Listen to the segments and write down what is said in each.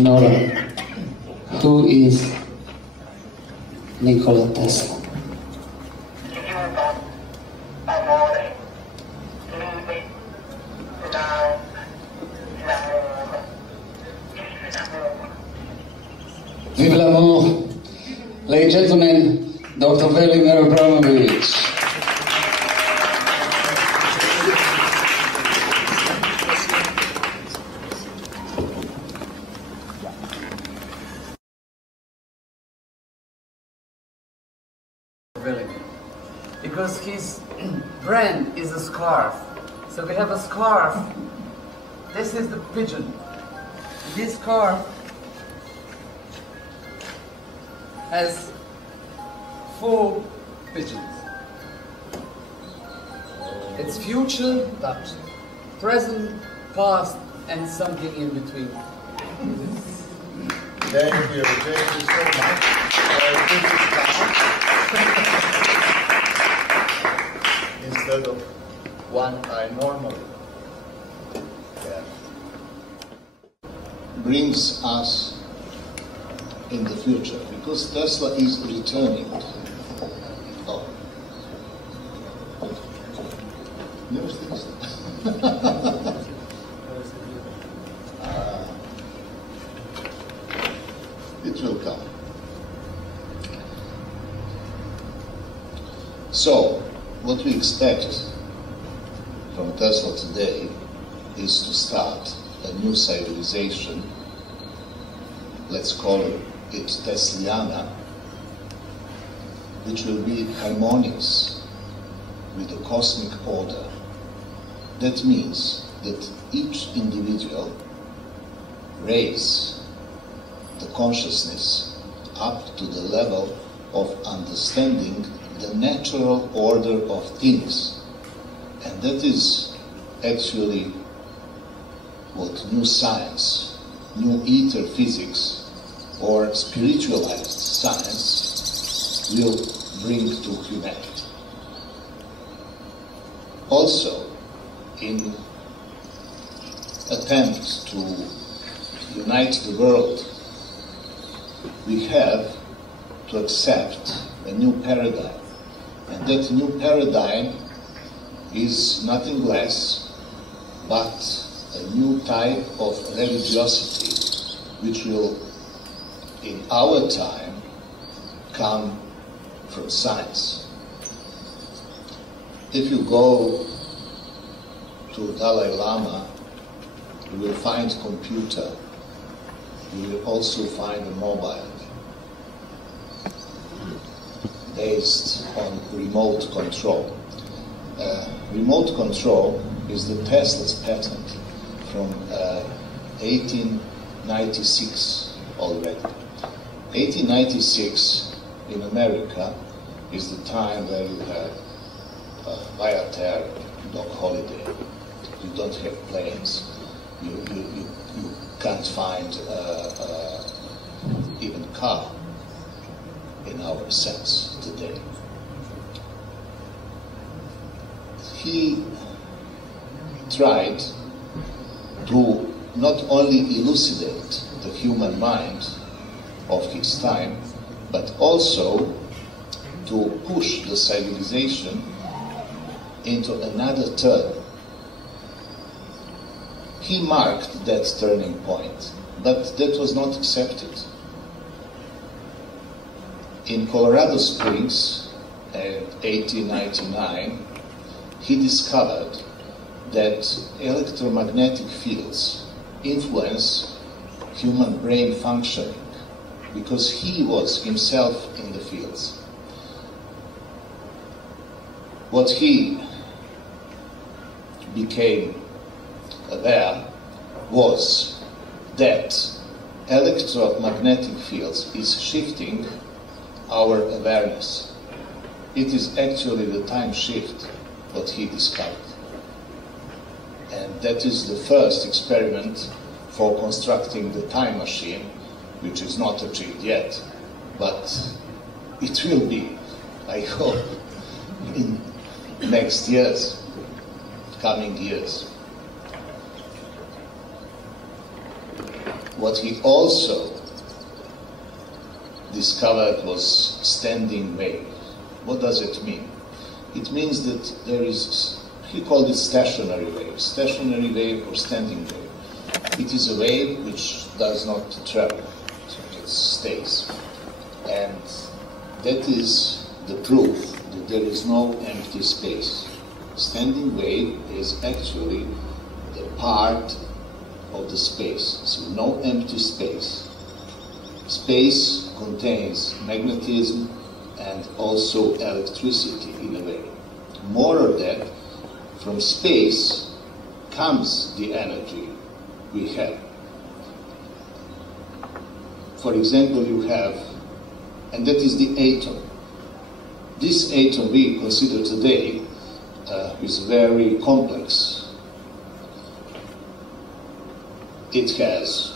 Nora, who is Nikola Tesla? Vive l'amour! Ladies and gentlemen, Dr.Velimir Abramovic. Because his brand is a scarf. So we have a scarf. This is the pigeon. This scarf has 4 pigeons. It's future, present, past, and something in between. Thank you so much. Instead of one eye normally. Yeah. Brings us in the future, because Tesla is returning. Oh. Never thinks. It will come. So, what we expect from Tesla today is to start a new civilization. Let's call it Tesliana, which will be harmonious with the cosmic order. That means that each individual raise the consciousness up to the level of understanding the natural order of things. And that is actually what new science, new ether physics, or spiritualized science will bring to humanity. Also, in attempts to unite the world, we have to accept a new paradigm. And that new paradigm is nothing less but a new type of religiosity which will, in our time, come from science. If you go to Dalai Lama, you will find computer. You will also find a mobile based on remote control. Remote control is the Tesla's patent from 1896 already. 1896 in America is the time where you have via terre, dog holiday. You don't have planes. You can't find even car in our sense today. He tried to not only elucidate the human mind of his time, but also to push the civilization into another turn. He marked that turning point, but that was not accepted. In Colorado Springs, in 1899, he discovered that electromagnetic fields influence human brain functioning, because he was himself in the fields. What he became aware was that electromagnetic fields is shifting our awareness. It is actually the time shift what he discovered. And that is the first experiment for constructing the time machine, which is not achieved yet, but it will be, I hope, in next years, coming years. what he also discovered was standing wave. What does it mean? It means that there is, he called it stationary wave or standing wave. It is a wave which does not travel, so it stays. And that is the proof that there is no empty space. Standing wave is actually the part of the space, so no empty space. Space contains magnetism and also electricity in a way. More or that, from space comes the energy we have. For example, you have, and that is the atom. This atom we consider today is very complex. It has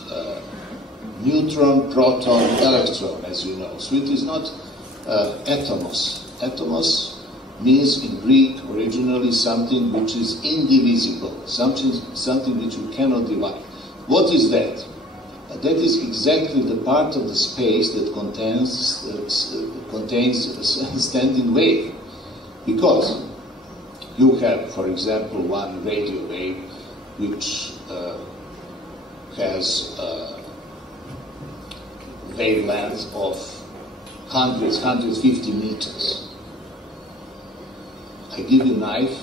neutron, proton, electron, as you know. So it is not atomos. Atomos means in Greek originally something which is indivisible, something which you cannot divide. What is that? That is exactly the part of the space that contains a standing wave. Because you have, for example, one radio wave which has wavelength of 150 meters. I give you a knife,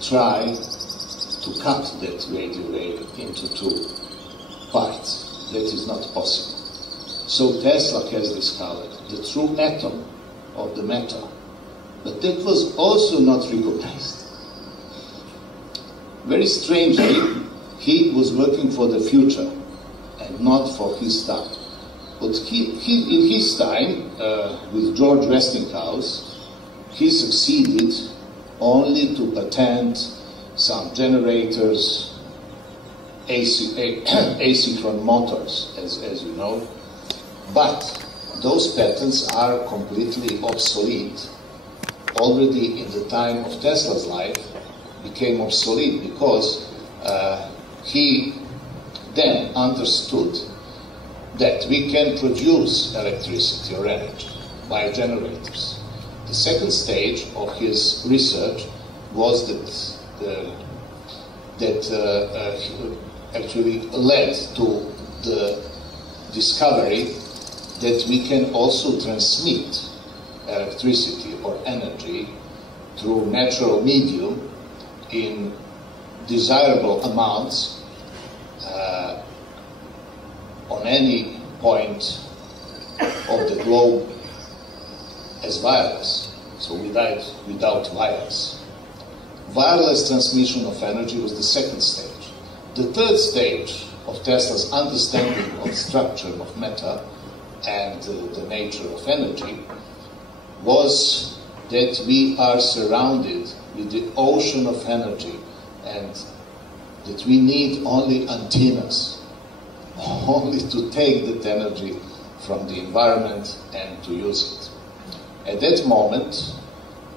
try to cut that radio wave into two parts. That is not possible. So Tesla has discovered the true atom of the matter, but that was also not recognized. Very strangely, he was working for the future and not for his time. But in his time, with George Westinghouse, he succeeded only to patent some generators, asynchronous motors, as you know. But those patents are completely obsolete. Already in the time of Tesla's life, became obsolete because he then understood that we can produce electricity or energy by generators. The second stage of his research was that actually led to the discovery that we can also transmit electricity or energy through natural medium in desirable amounts on any point of the globe as wireless, so without wires. Wireless transmission of energy was the second stage. The third stage of Tesla's understanding of the structure of matter and the nature of energy was that we are surrounded with the ocean of energy and that we need only antennas, only to take that energy from the environment and to use it. At that moment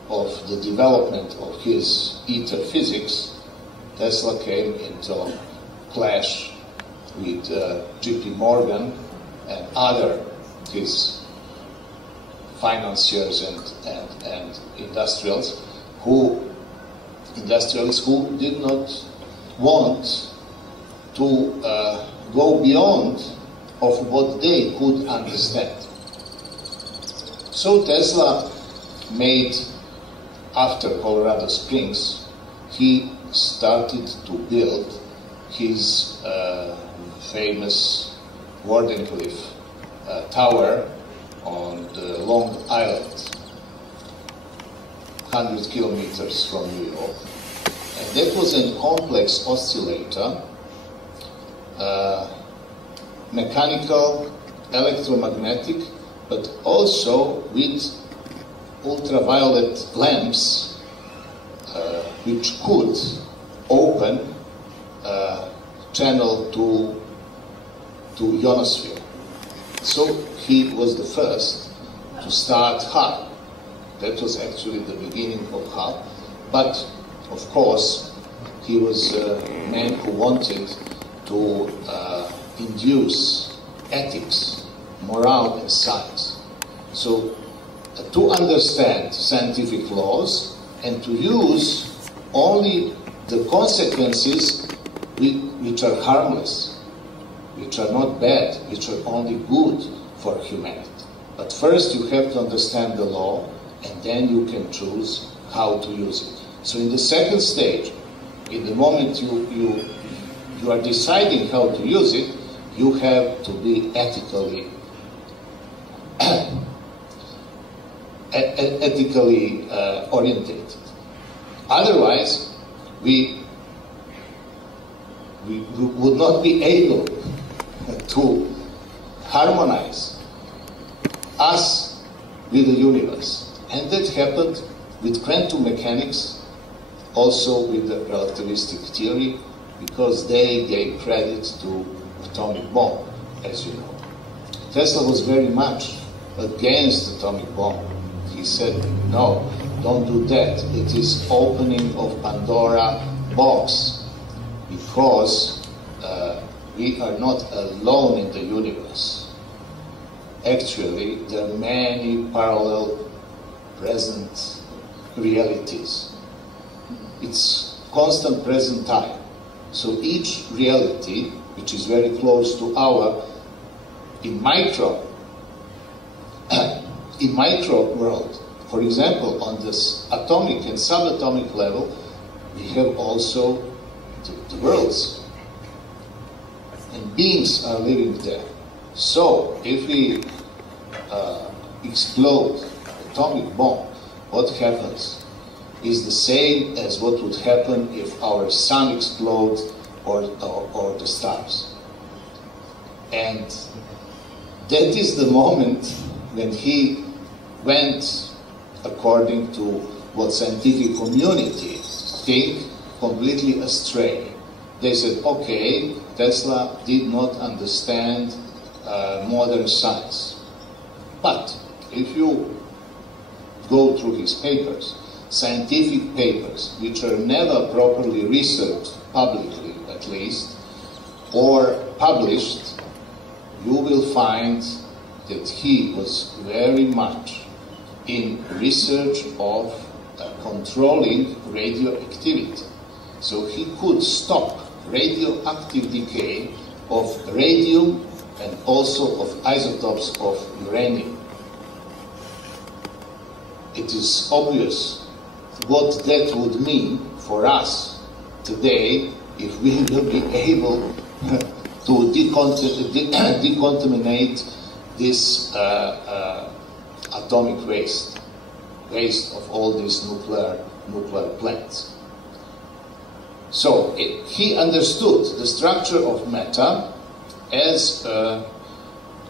of the development of his ether physics, Tesla came into clash with J.P. Morgan and other his financiers and industrialists who did not want to go beyond of what they could understand. So Tesla made, after Colorado Springs, he started to build his famous Wardenclyffe tower on the Long Island, 100 kilometers from New York. And that was a complex oscillator, mechanical, electromagnetic, but also with ultraviolet lamps, which could open channel to ionosphere. So he was the first to start HARP. That was actually the beginning of HARP. But of course, he was a man who wanted to induce ethics, morale, and science. So to understand scientific laws and to use only the consequences which are harmless, which are not bad, which are only good for humanity. But first you have to understand the law, and then you can choose how to use it. So in the second stage, in the moment you are deciding how to use it, you have to be ethically orientated. Otherwise, we would not be able to harmonize us with the universe. And that happened with quantum mechanics, also with the relativistic theory, because they gave credit to atomic bomb, as you know. Tesla was very much against atomic bomb. He said, no, don't do that. It is opening of Pandora box, because we are not alone in the universe. Actually, there are many parallel present realities. It's constant present time. So each reality, which is very close to our, in micro world, for example, on this atomic and subatomic level, we have also the worlds. And beings are living there. So if we explode atomic bomb, what happens is the same as what would happen if our sun explodes or the stars. And that is the moment when he went, according to what scientific community think, completely astray. They said, okay, Tesla did not understand modern science. But if you go through his papers, scientific papers, which are never properly researched, publicly at least, or published, you will find that he was very much in research of controlling radioactivity. So he could stop radioactive decay of radium and also of isotopes of uranium. It is obvious what that would mean for us today if we will be able to decontaminate this atomic waste of all these nuclear plants. So he understood the structure of matter as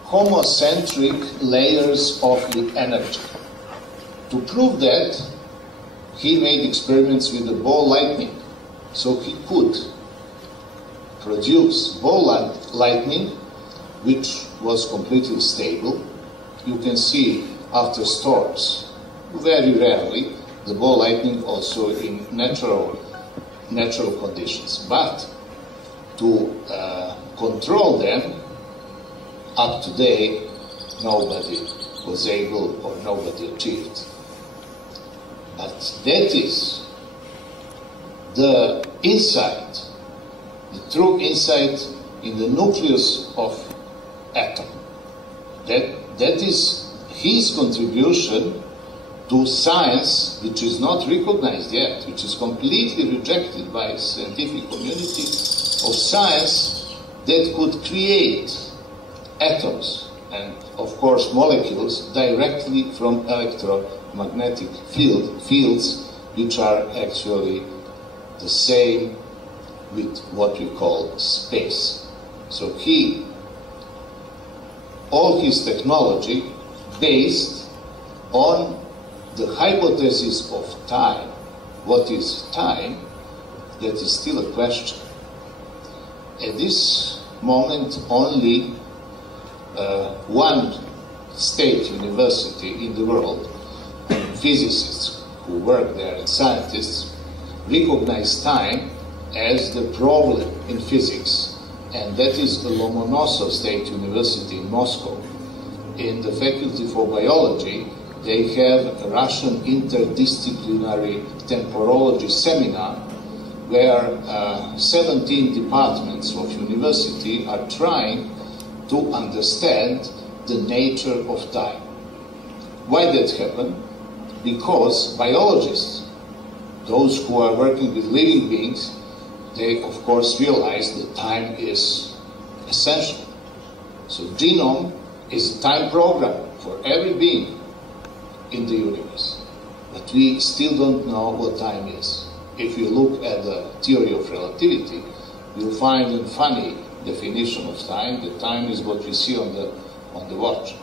homocentric layers of the energy. To prove that, he made experiments with the ball lightning. So he could produce ball lightning, which was completely stable. You can see after storms, very rarely, the ball lightning also in natural conditions. But to control them, up to date, nobody was able or nobody achieved. But that is the insight, the true insight in the nucleus of atom. That is his contribution to science, which is not recognized yet, which is completely rejected by the scientific community, of science that could create atoms and, of course, molecules directly from electromagnetic fields, which are actually the same with what we call space. So all his technology based on the hypothesis of time. What is time? That is still a question. At this moment, only one state university in the world, physicists who work there and scientists, recognize time as the problem in physics and that is the Lomonosov State University in Moscow. In the Faculty for Biology, they have a Russian interdisciplinary temporology seminar where 17 departments of university are trying to understand the nature of time. Why that happened? Because biologists, those who are working with living beings, they of course realize that time is essential. So genome is a time program for every being in the universe. But we still don't know what time is. If you look at the theory of relativity, you'll find a funny definition of time. The time is what you see on the watch.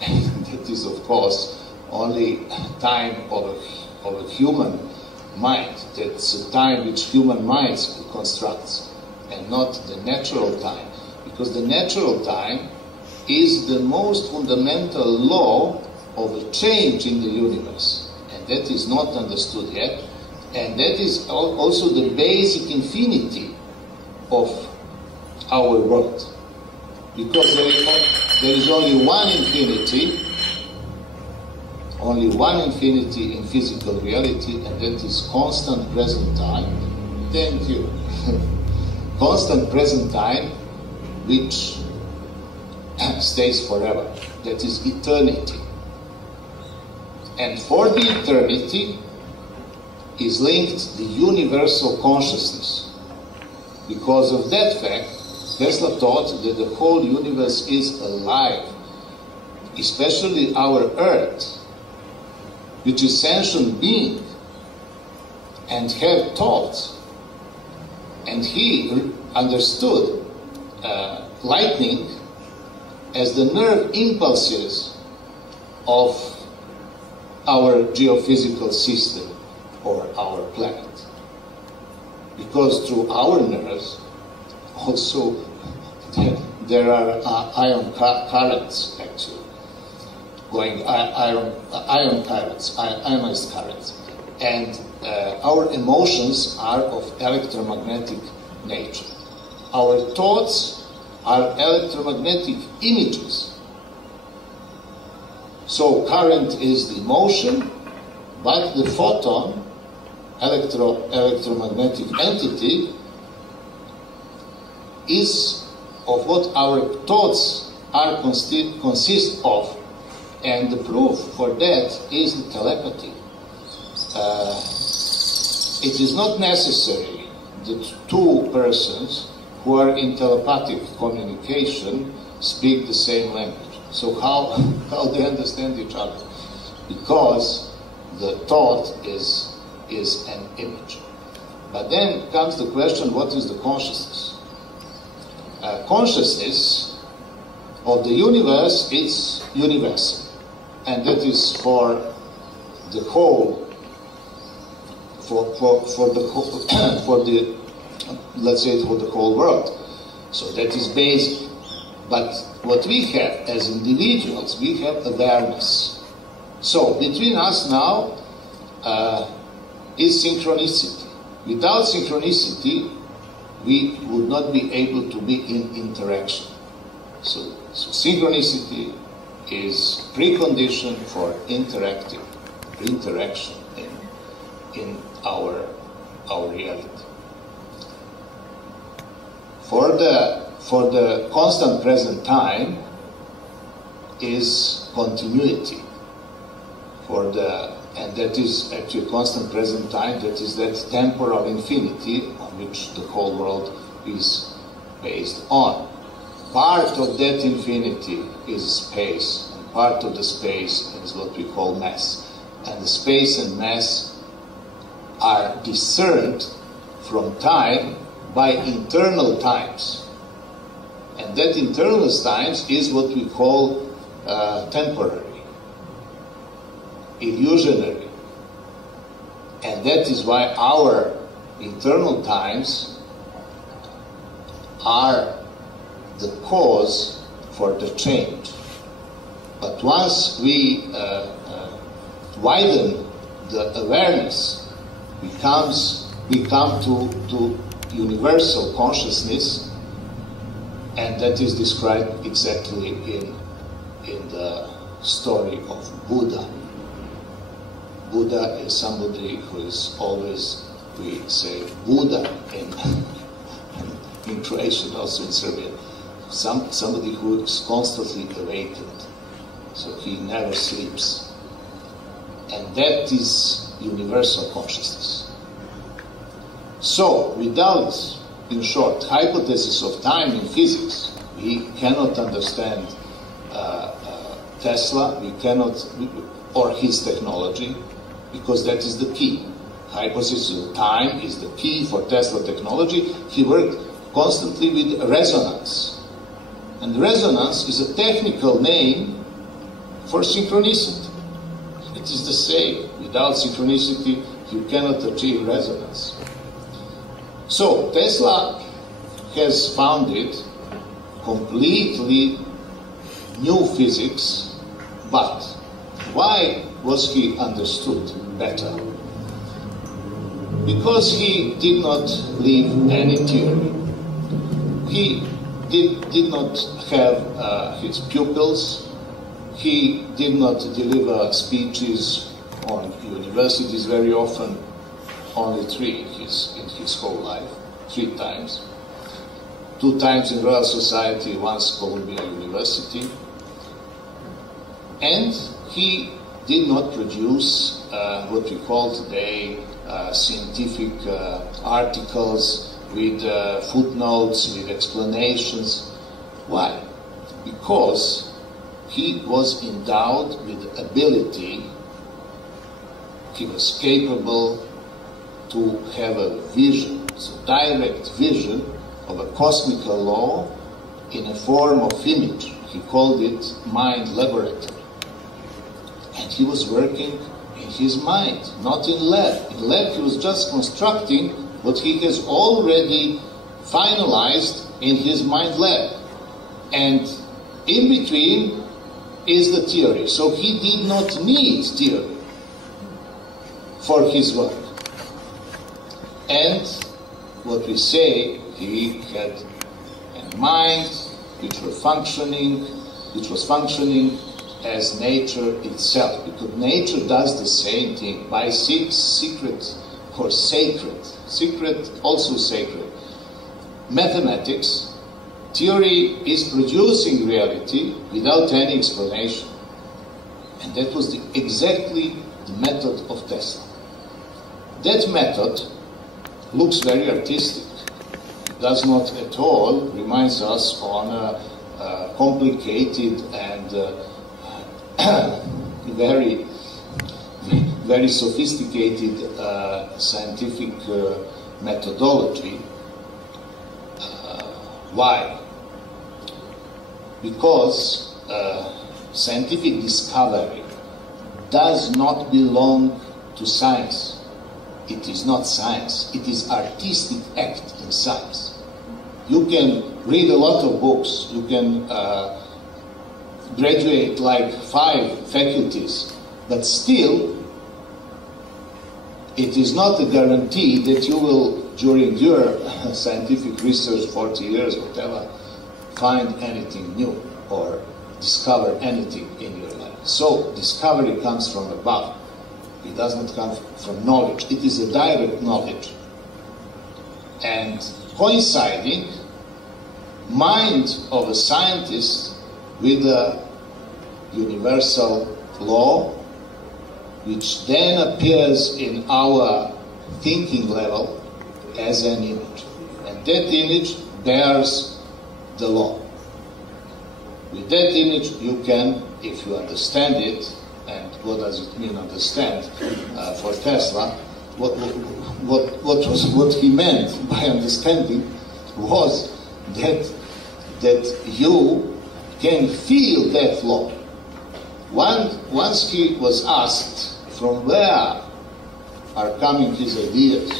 That is, of course, only time of a human mind. That's a time which human minds constructs, and not the natural time. Because the natural time is the most fundamental law of a change in the universe. And that is not understood yet. And that is also the basic infinity of our world. Because there is only one infinity in physical reality, and that is constant present time. Thank you. Constant present time, which stays forever. That is eternity. And for the eternity is linked the universal consciousness. Because of that fact, Tesla taught that the whole universe is alive, especially our Earth, which is sentient being and have thought. And he understood lightning as the nerve impulses of our geophysical system or our planet. Because through our nerves also there are ion currents actually going, ion currents, ionized currents. And our emotions are of electromagnetic nature. Our thoughts are electromagnetic images. So current is the emotion, but the photon, electromagnetic entity, is of what our thoughts are consist of. And the proof for that is the telepathy. It is not necessary that two persons who are in telepathic communication speak the same language. So how they understand each other? Because the thought is an image. But then comes the question, what is the consciousness? Consciousness of the universe is universal. And that is for the whole, let's say for the whole world. So that is basic. But what we have as individuals, we have awareness. So between us now is synchronicity. Without synchronicity, we would not be able to be in interaction. So synchronicity is precondition for interaction in our reality. For the constant present time is continuity. And that is actually constant present time, that is that temporal infinity on which the whole world is based on. Part of that infinity is space, and part of the space is what we call mass. And the space and mass are discerned from time by internal times. And that internal times is what we call temporary, illusionary. And that is why our internal times are the cause for the change. But once we widen the awareness, we come to universal consciousness, And that is described exactly in the story of Buddha. Buddha is somebody who is always, we say Buddha in Croatian, also in Serbian. Somebody who is constantly awakened, so he never sleeps. And that is universal consciousness. So, without, in short, hypothesis of time in physics, we cannot understand Tesla, we cannot, or his technology, because that is the key. Hypothesis of time is the key for Tesla technology. He worked constantly with resonance. And resonance is a technical name for synchronicity. It is the same. Without synchronicity, you cannot achieve resonance. So, Tesla has founded completely new physics, but why was he understood better? Because he did not leave any theory. He did not have his pupils. He did not deliver speeches on universities very often, only 3 in his whole life, 3 times. 2 times in Royal Society, once Columbia University. And he did not produce what we call today scientific articles with footnotes, with explanations. Why? Because he was endowed with ability, he was capable to have a vision, a direct vision of a cosmical law in a form of image. He called it mind laboratory. And he was working in his mind, not in lab. In lab he was just constructing what he has already finalized in his mind lab. And in between is the theory. So he did not need theory for his work. And what we say, he had a mind which was functioning as nature itself, because nature does the same thing by secret or sacred, also sacred mathematics. Theory is producing reality without any explanation, and that was exactly the method of Tesla. That method looks very artistic, does not at all reminds us on a complicated and very, very sophisticated scientific methodology. Why? Because scientific discovery does not belong to science. It is not science. It is artistic act in science. You can read a lot of books. You can graduate like 5 faculties, but still it is not a guarantee that you will, during your scientific research, 40 years, whatever, find anything new or discover anything in your life. So discovery comes from above. It does not come from knowledge. It is a direct knowledge. And coinciding mind of a scientist with a universal law, which then appears in our thinking level as an image. And that image bears the law. With that image you can, if you understand it, and what does it mean understand for Tesla, what he meant by understanding was that you can feel that law. Once he was asked from where are coming his ideas,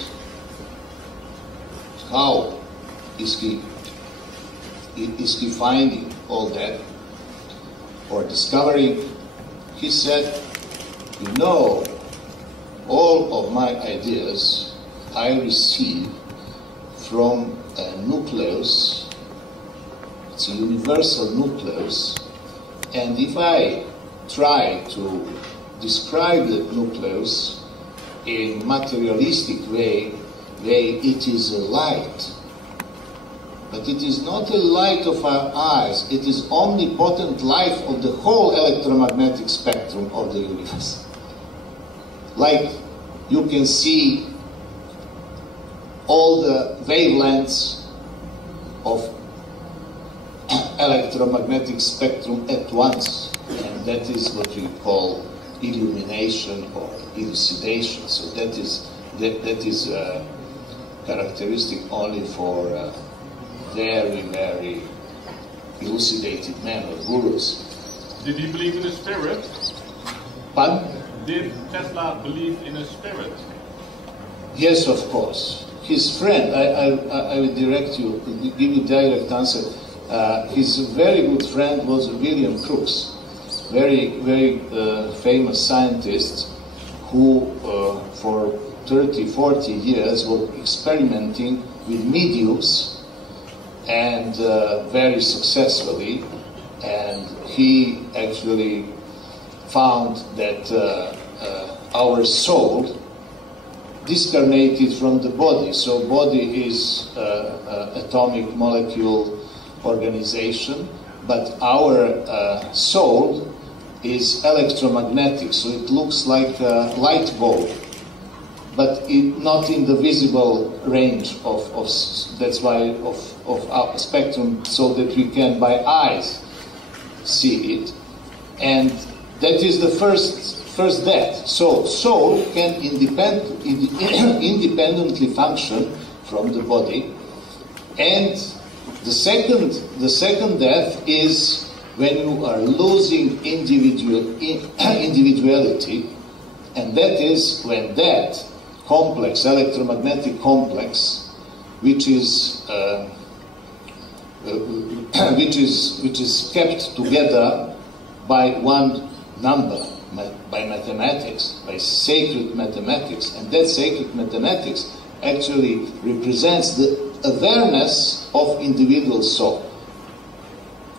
how is he finding all that or discovering, he said, you know, all of my ideas I receive from a nucleus It's a universal nucleus, and if I try to describe the nucleus in materialistic way, it is a light. But it is not a light of our eyes, it is omnipotent life of the whole electromagnetic spectrum of the universe. Like you can see all the wavelengths of electromagnetic spectrum at once, and that is what we call illumination or elucidation. So that is characteristic only for very, very elucidated men or gurus. Did he believe in a spirit? Pardon? Did Tesla believe in a spirit? Yes, of course. His friend, I will direct you, give you direct answer. His very good friend was William Crookes, very famous scientist who for 30, 40 years was experimenting with mediums, and very successfully, and he actually found that our soul discarnated from the body. So body is atomic molecule organization, but our soul is electromagnetic, so it looks like a light bulb, but not in the visible range of that's why of our spectrum, so that we can by eyes see it, and that is the first death. So soul can independently function from the body, and the second death is when you are losing individuality, and that is when that complex, electromagnetic complex, which is kept together by one number, by mathematics, by sacred mathematics, and that sacred mathematics actually represents the awareness of individual soul.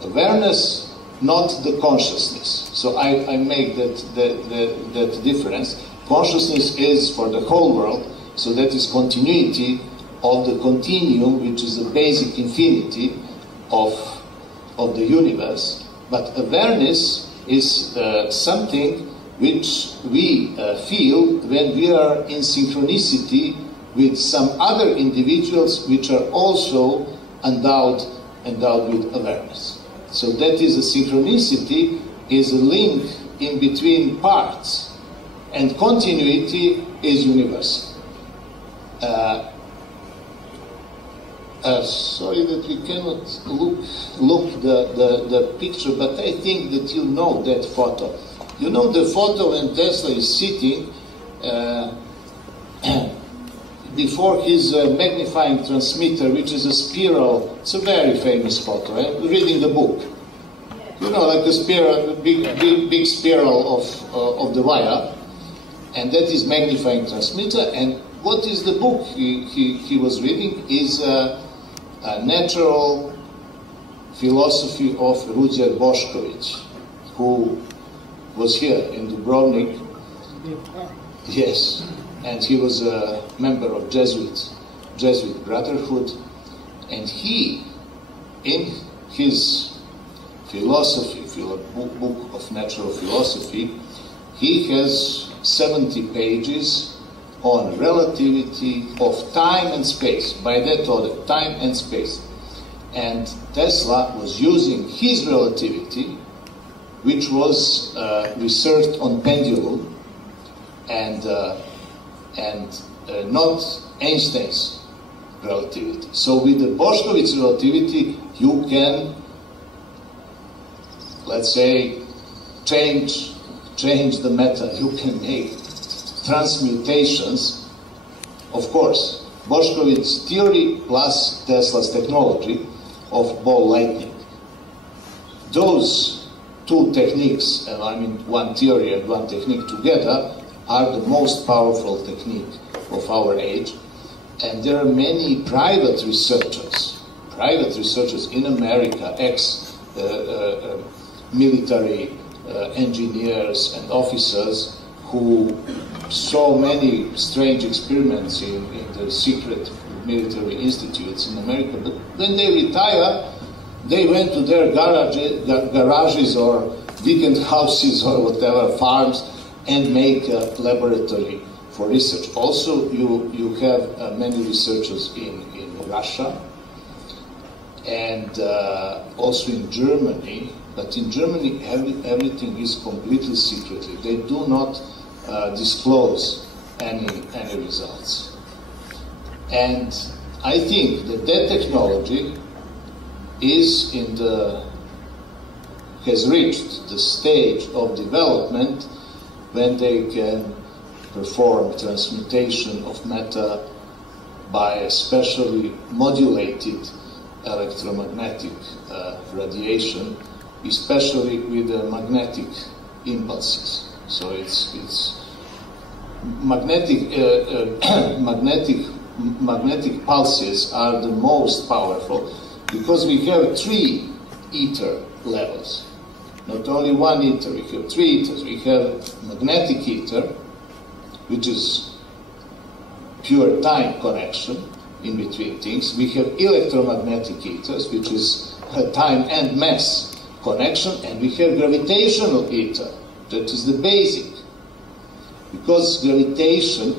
Awareness, not the consciousness. So I make that difference. Consciousness is for the whole world, so that is continuity of the continuum, which is the basic infinity of the universe. But awareness is something which we feel when we are in synchronicity with some other individuals which are also endowed with awareness. So that is a synchronicity, is a link in between parts, and continuity is universal. Sorry that we cannot look the picture, but I think that you know that photo. You know the photo when Tesla is sitting before his magnifying transmitter, which is a spiral. It's a very famous photo. Reading the book, you know, like a spiral, big spiral of the wire, and that is magnifying transmitter. And what is the book he was reading? Is Natural Philosophy of Ruđer Bošković, who was here in Dubrovnik. Yes, and he was a member of Jesuit Brotherhood, and he, in his philosophy, book of natural philosophy, he has 70 pages on relativity of time and space, by that order, time and space. And Tesla was using his relativity, which was researched on pendulum, and not Einstein's relativity. So with the Bošković relativity, you can, let's say, change the matter. You can make transmutations. Of course, Bošković's theory plus Tesla's technology of ball lightning. Those two techniques, and I mean one theory and one technique together, are the most powerful technique of our age. And there are many private researchers private researchers in America, ex-military engineers and officers who saw many strange experiments in the secret military institutes in America. But when they retire, they went to their garages or weekend houses or whatever, farms, and make a laboratory for research. Also, you have many researchers in Russia and also in Germany. But in Germany, everything is completely secretive. They do not disclose any results. And I think that technology has reached the stage of development when they can perform transmutation of matter by a specially modulated electromagnetic radiation, especially with the magnetic impulses. So it's magnetic pulses are the most powerful because we have 3 ether levels. Not only 1 ether, we have 3 ethers. We have magnetic ether, which is pure time connection in between things. We have electromagnetic ethers, which is a time and mass connection, and we have gravitational ether, that is the basic. Because gravitation,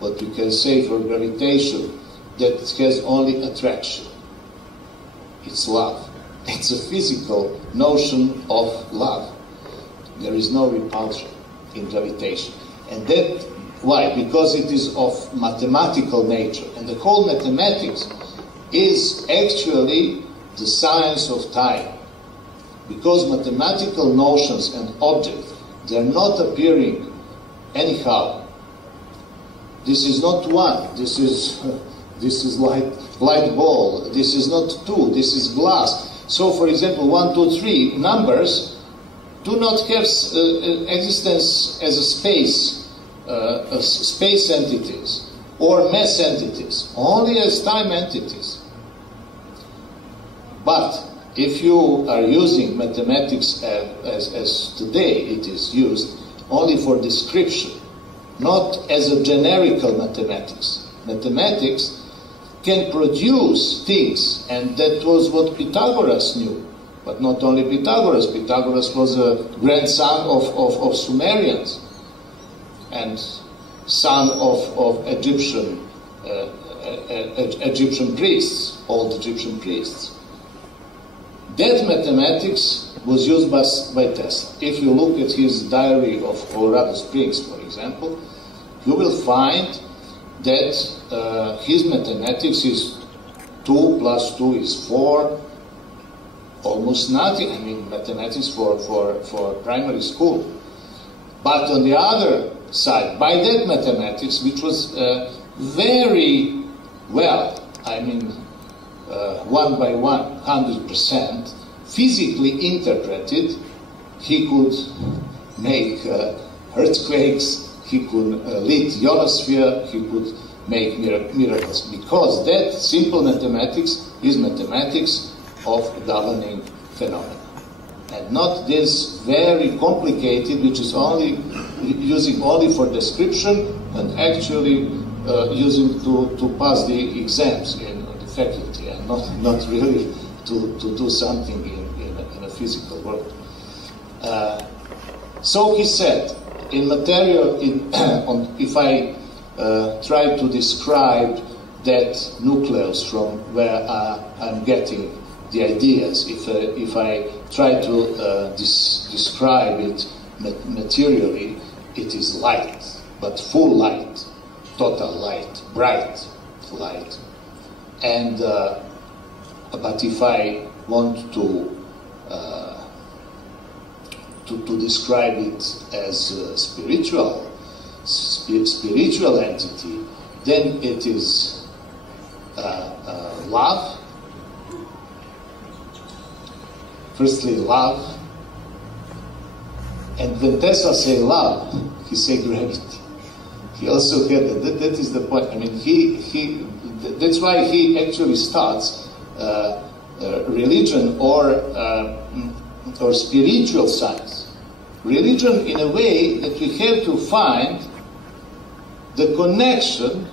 what we can say for gravitation, that it has only attraction. It's love. It's a physical notion of love. There is no repulsion in gravitation. And that, why? Because it is of mathematical nature. And the whole mathematics is actually the science of time. Because mathematical notions and objects, they are not appearing anyhow. This is not 1. This is light ball. This is not 2. This is glass. So, for example, 1, 2, 3 numbers do not have existence as a space entities or mass entities, only as time entities. But if you are using mathematics as today it is used, only for description, not as a generical mathematics. Mathematics can produce things, and that was what Pythagoras knew. But not only Pythagoras. Pythagoras was a grandson of Sumerians and son of Egyptian priests, old Egyptian priests. That mathematics was used by Tesla. If you look at his diary of Colorado Springs, for example, you will find that his mathematics is 2 plus 2 is 4, almost nothing. I mean, mathematics for primary school. But on the other side, by that mathematics, which was very well, I mean, 1 by 1, 100%, physically interpreted, he could make earthquakes, he could lit ionosphere, he could make miracles, because that simple mathematics is mathematics of governing phenomena. And not this very complicated, which is only using only for description and actually using to pass the exams in the faculty, and not really to do something in a physical world. So he said, in material, if I try to describe that nucleus from where I'm getting the ideas, if I try to describe it materially, it is light, but full light, total light, bright light. And but if I want to describe it as a spiritual entity, then it is love. Firstly, love. And when Tesla say love, he say gravity. he also had, that is the point. I mean, that's why he actually starts religion or spiritual science. Religion in a way that we have to find the connection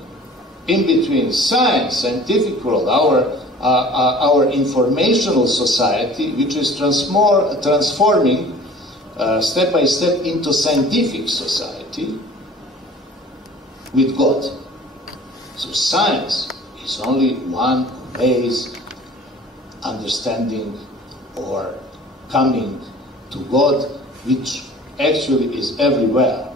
in between science, scientific world, our informational society, which is transforming step by step into scientific society, with God. So science is only one base understanding or coming to God, which actually is everywhere.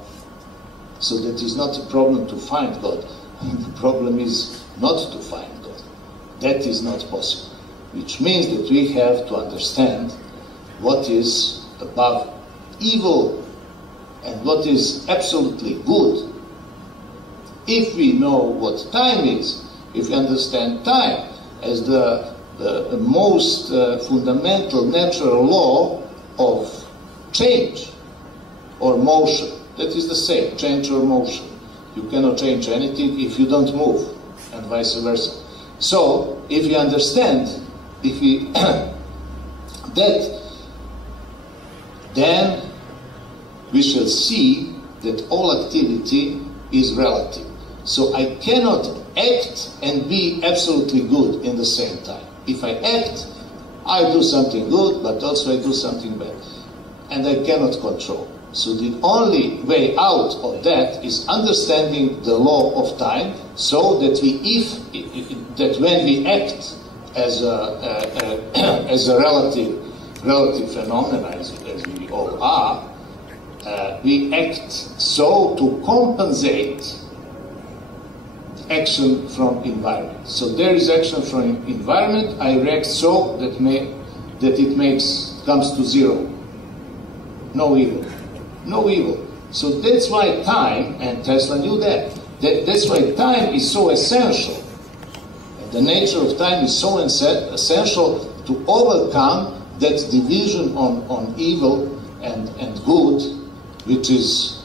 So that is not a problem to find God. The problem is not to find God. That is not possible. Which means that we have to understand what is above evil and what is absolutely good. If we know what time is, if we understand time as the most fundamental natural law of change or motion, that is the same, change or motion. You cannot change anything if you don't move, and vice versa. So, if we understand, if we that, then we shall see that all activity is relative. So I cannot act and be absolutely good in the same time. If I act, I do something good, but also I do something bad. And I cannot control. So the only way out of that is understanding the law of time, so that that when we act as a relative phenomena, as we all are, we act so to compensate action from environment. So there is action from environment. I react so that it comes to zero. No evil. No evil. So that's why time, and Tesla knew that's why time is so essential. And the nature of time is so essential to overcome that division on evil and good, which is,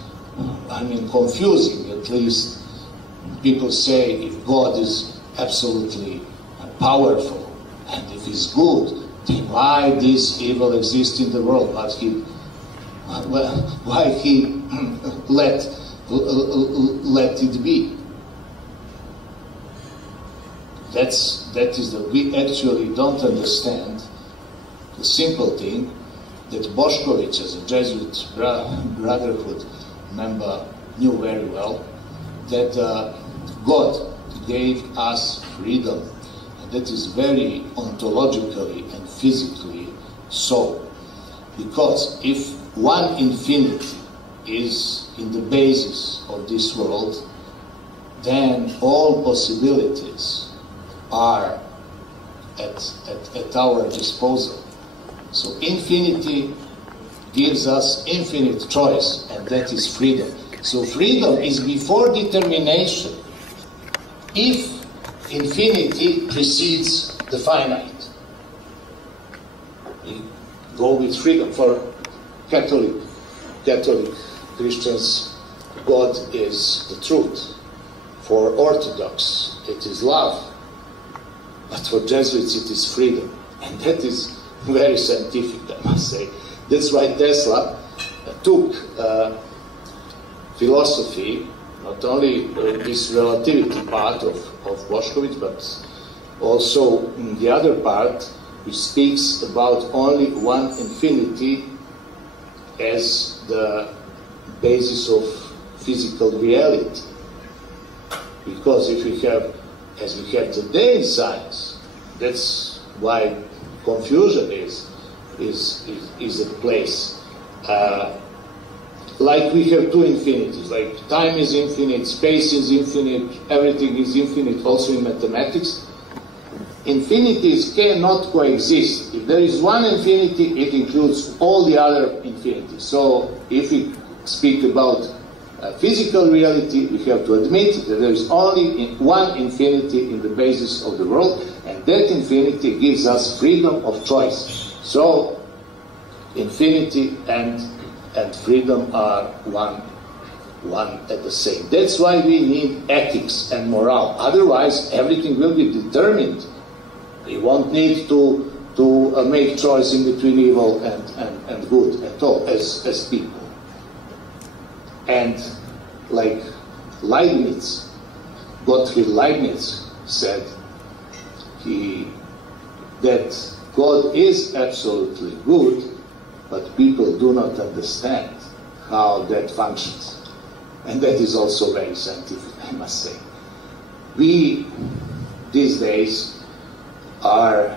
I mean, confusing. At least people say if God is absolutely powerful and if He's good, then why this evil exists in the world? Why He let it be? That is we actually don't understand the simple thing that Bošković, as a Jesuit brotherhood member, knew very well, that God gave us freedom, and that is very ontologically and physically so. Because if one infinity is in the basis of this world, then all possibilities are at our disposal. So infinity gives us infinite choice, and that is freedom. So freedom is before determination if infinity precedes the finite. We go with freedom. For Catholic Christians, God is the truth. For Orthodox, it is love. But for Jesuits, it is freedom. And that is very scientific, I must say. That's why Tesla took philosophy, not only this relativity part of Bošković, but also the other part, which speaks about only one infinity as the basis of physical reality. Because if we have, as we have today in science, that's why confusion is at place. Like we have two infinities, like time is infinite, space is infinite, everything is infinite, also in mathematics. Infinities cannot coexist. If there is one infinity, it includes all the other infinities. So if we speak about physical reality, we have to admit that there is only one infinity in the basis of the world, and that infinity gives us freedom of choice. So infinity and freedom are one and the same. That's why we need ethics and morale. Otherwise, everything will be determined. We won't need to make choice in between evil and good at all as people. And like Leibniz, Gottfried Leibniz said that God is absolutely good, but people do not understand how that functions. And that is also very scientific, I must say. We, these days, are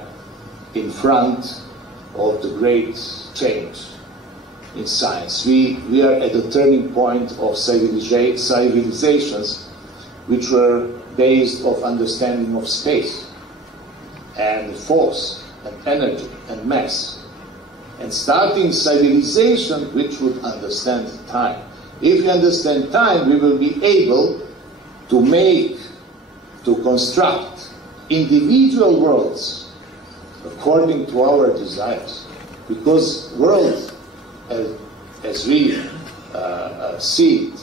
in front of the great change in science. We are at the turning point of civilizations which were based on understanding of space and force and energy and mass, and starting civilization which would understand time. If we understand time, we will be able to construct individual worlds according to our desires. Because world, as we see it,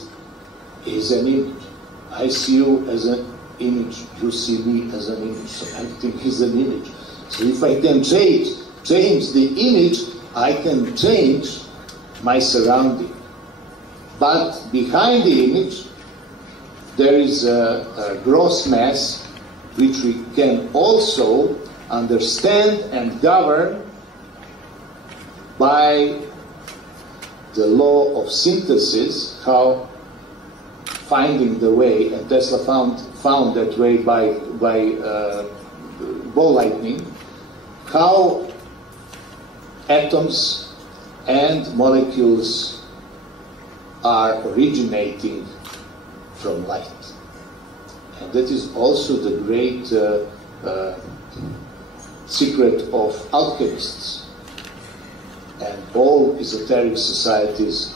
is an image. I see you as an image, you see me as an image, so everything is an image. So if I can change the image, I can change my surrounding. But behind the image, there is a gross mass which we can also understand and govern by the law of synthesis, how finding the way, and Tesla found that way by ball lightning, how atoms and molecules are originating from light. And that is also the great secret of alchemists and all esoteric societies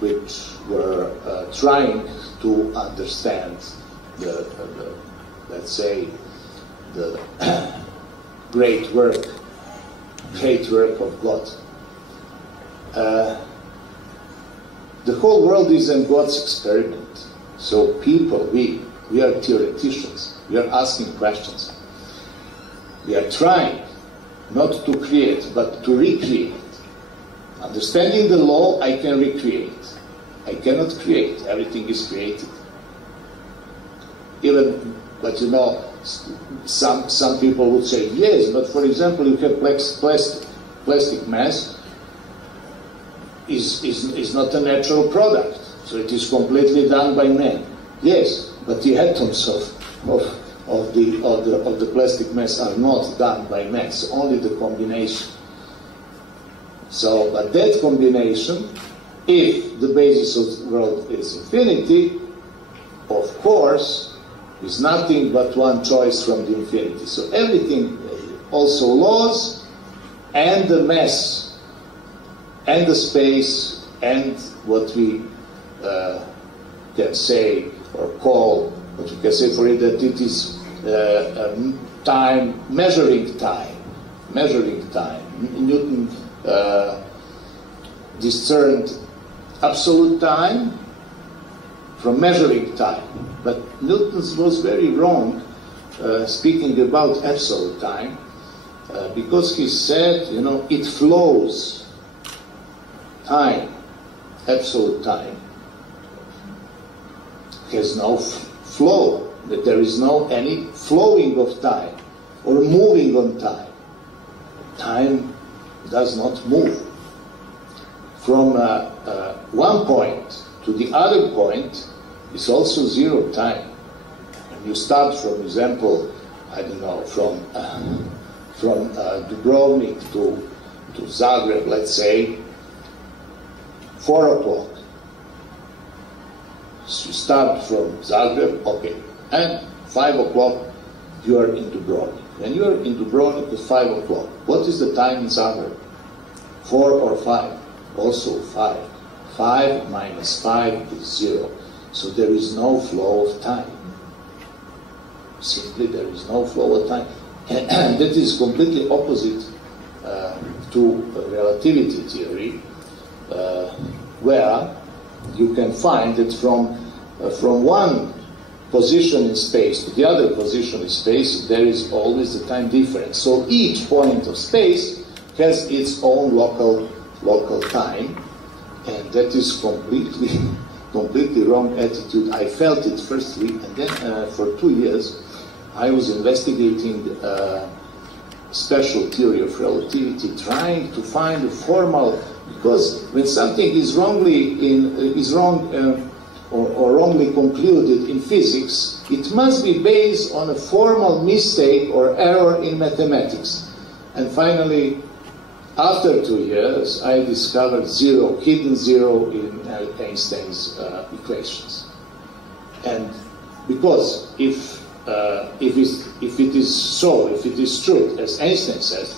which were trying to understand let's say, the great work of God. The whole world is in God's experiment. So people, we are theoreticians. We are asking questions. We are trying not to create, but to recreate. Understanding the law, I can recreate. I cannot create. Everything is created. But you know, some people would say, yes, but for example, you have plastic mass is not a natural product, so it is completely done by man. Yes, but the atoms of the plastic mass are not done by man. It's only the combination. So, but that combination, if the basis of the world is infinity, of course, is nothing but one choice from the infinity. So everything, also laws, and the mass, and the space, and what we can say or call, what we can say for it, that it is time, measuring time. Newton discerned absolute time from measuring time. But Newton was very wrong speaking about absolute time, because he said, you know, it flows. Time, absolute time, has no flow, that there is no any flowing of time or moving on time. Time does not move. From one point to the other point is also zero time. When you start, for example, I don't know, from Dubrovnik to Zagreb, let's say, 4 o'clock. So you start from Zagreb, okay, and 5 o'clock you are in Dubrovnik. When you are in Dubrovnik at 5 o'clock, what is the time in Zagreb? 4 or 5? Also 5. 5 minus 5 is 0. So there is no flow of time. Simply there is no flow of time. And that is completely opposite to relativity theory, where you can find that from one position in space to the other position in space, there is always a time difference. So each point of space has its own local time, and that is completely wrong attitude. I felt it firstly, and then for 2 years I was investigating special theory of relativity, trying to find a formal, because when something is wrong or wrongly concluded in physics, it must be based on a formal mistake or error in mathematics. And finally, after 2 years, I discovered hidden zero in Einstein's equations. And because if it is true, as Einstein says,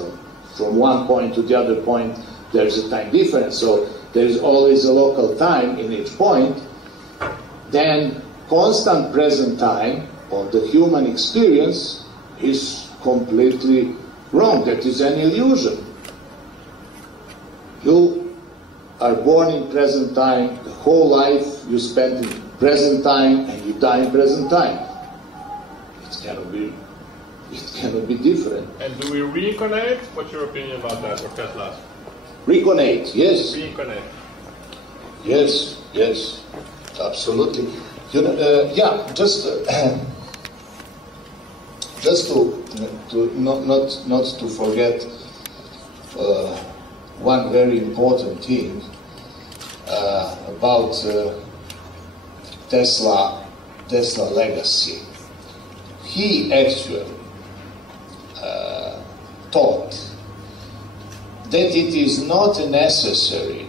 from one point to the other point, there is a time difference, so there is always a local time in each point, then constant present time of the human experience is completely wrong. That is an illusion. You are born in present time, the whole life you spend in present time, and you die in present time. It cannot be different. And do we reincarnate? What's your opinion about that, or Tesla's? Reincarnate, yes. Reincarnate. Yes, absolutely. You know, just to not to forget one very important thing about Tesla legacy. He actually taught that it is not necessary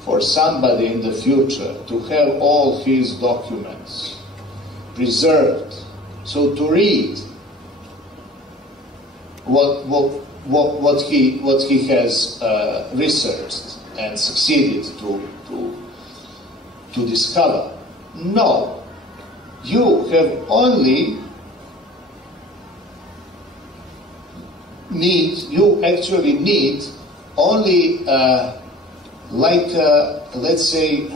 for somebody in the future to have all his documents preserved, so to read what he has researched and succeeded to discover. No, you have only need only let's say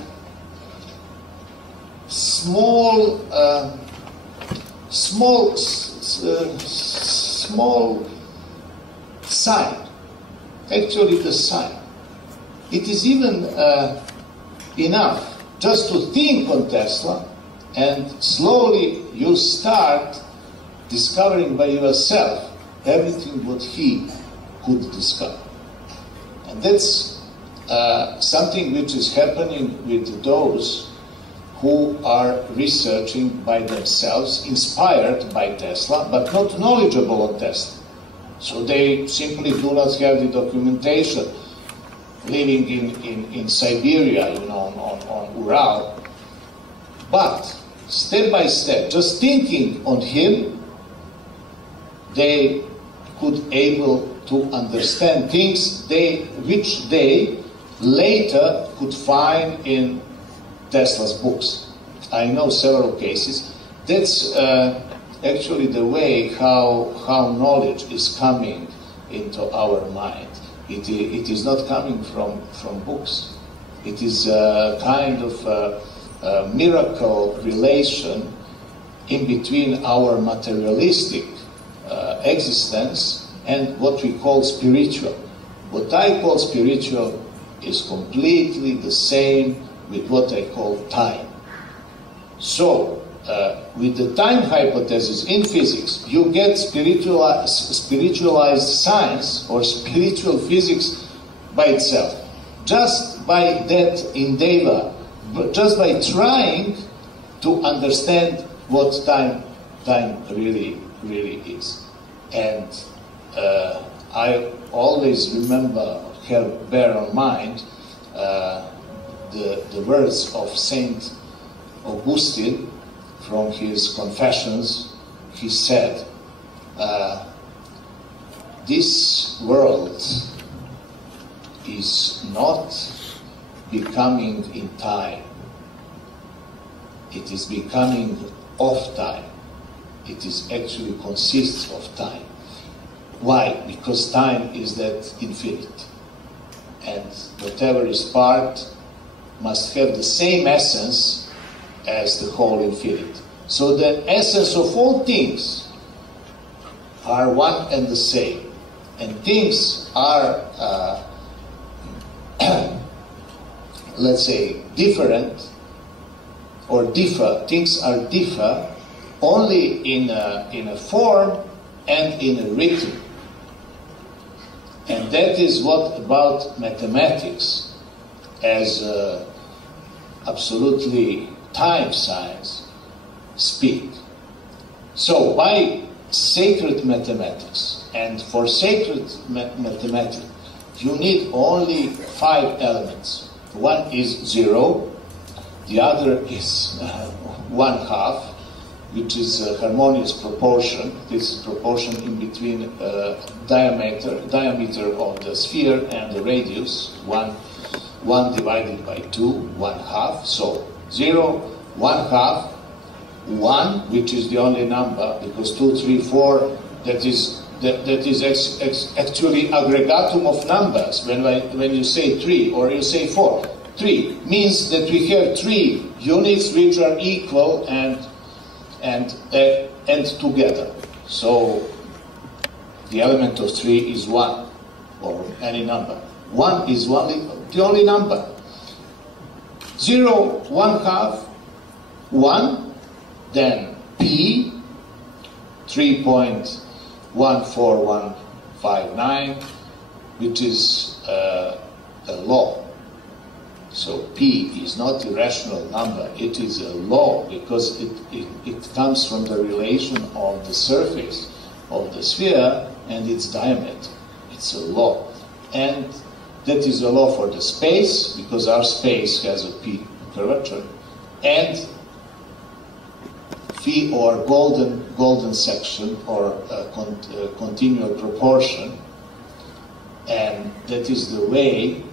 small sign, actually the sign. It is even enough just to think on Tesla, and slowly you start discovering by yourself everything what he could discover. And that's something which is happening with those who are researching by themselves, inspired by Tesla, but not knowledgeable on Tesla. So they simply do not have the documentation, living in Siberia, on Ural. But step by step, just thinking on him, they could able to understand things which they later could find in Tesla's books. I know several cases. That's actually the way how knowledge is coming into our mind. It is not coming from books. It is a kind of a miracle relation in between our materialistic existence and what we call spiritual. What I call spiritual is completely the same with what I call time. So, with the time hypothesis in physics, you get spiritualized science or spiritual physics by itself. Just by that endeavor, but just by trying to understand what time really is. And I always remember, bear in mind, the words of Saint Augustine from his Confessions. He said, this world is not becoming in time. It is becoming of time. It is actually consists of time. Why? Because time is that infinite. And whatever is part must have the same essence as the whole infinity. So the essence of all things are one and the same. And things are, let's say, different or differ. Things are differ only in a form and in a rhythm. And that is what about mathematics as absolutely time science speak. So by sacred mathematics, and for sacred mathematics, you need only 5 elements. One is 0, the other is 1/2, which is a harmonious proportion. This is proportion in between diameter of the sphere and the radius, 1 divided by 2, 1/2. So 0, 1/2, 1, which is the only number, because 2, 3, 4, that is actually aggregatum of numbers. When you say 3 or you say 4, 3 means that we have 3 units which are equal and together. So the element of 3 is 1, or any number. 1 is the only number. 0, 1/2, 1, then P, 3.14159, which is a law. So P is not a rational number, it is a law, because it comes from the relation of the surface of the sphere and its diameter. It's a law. And that is a law for the space, because our space has a P curvature, and phi, or golden section, or continual proportion, and that is the way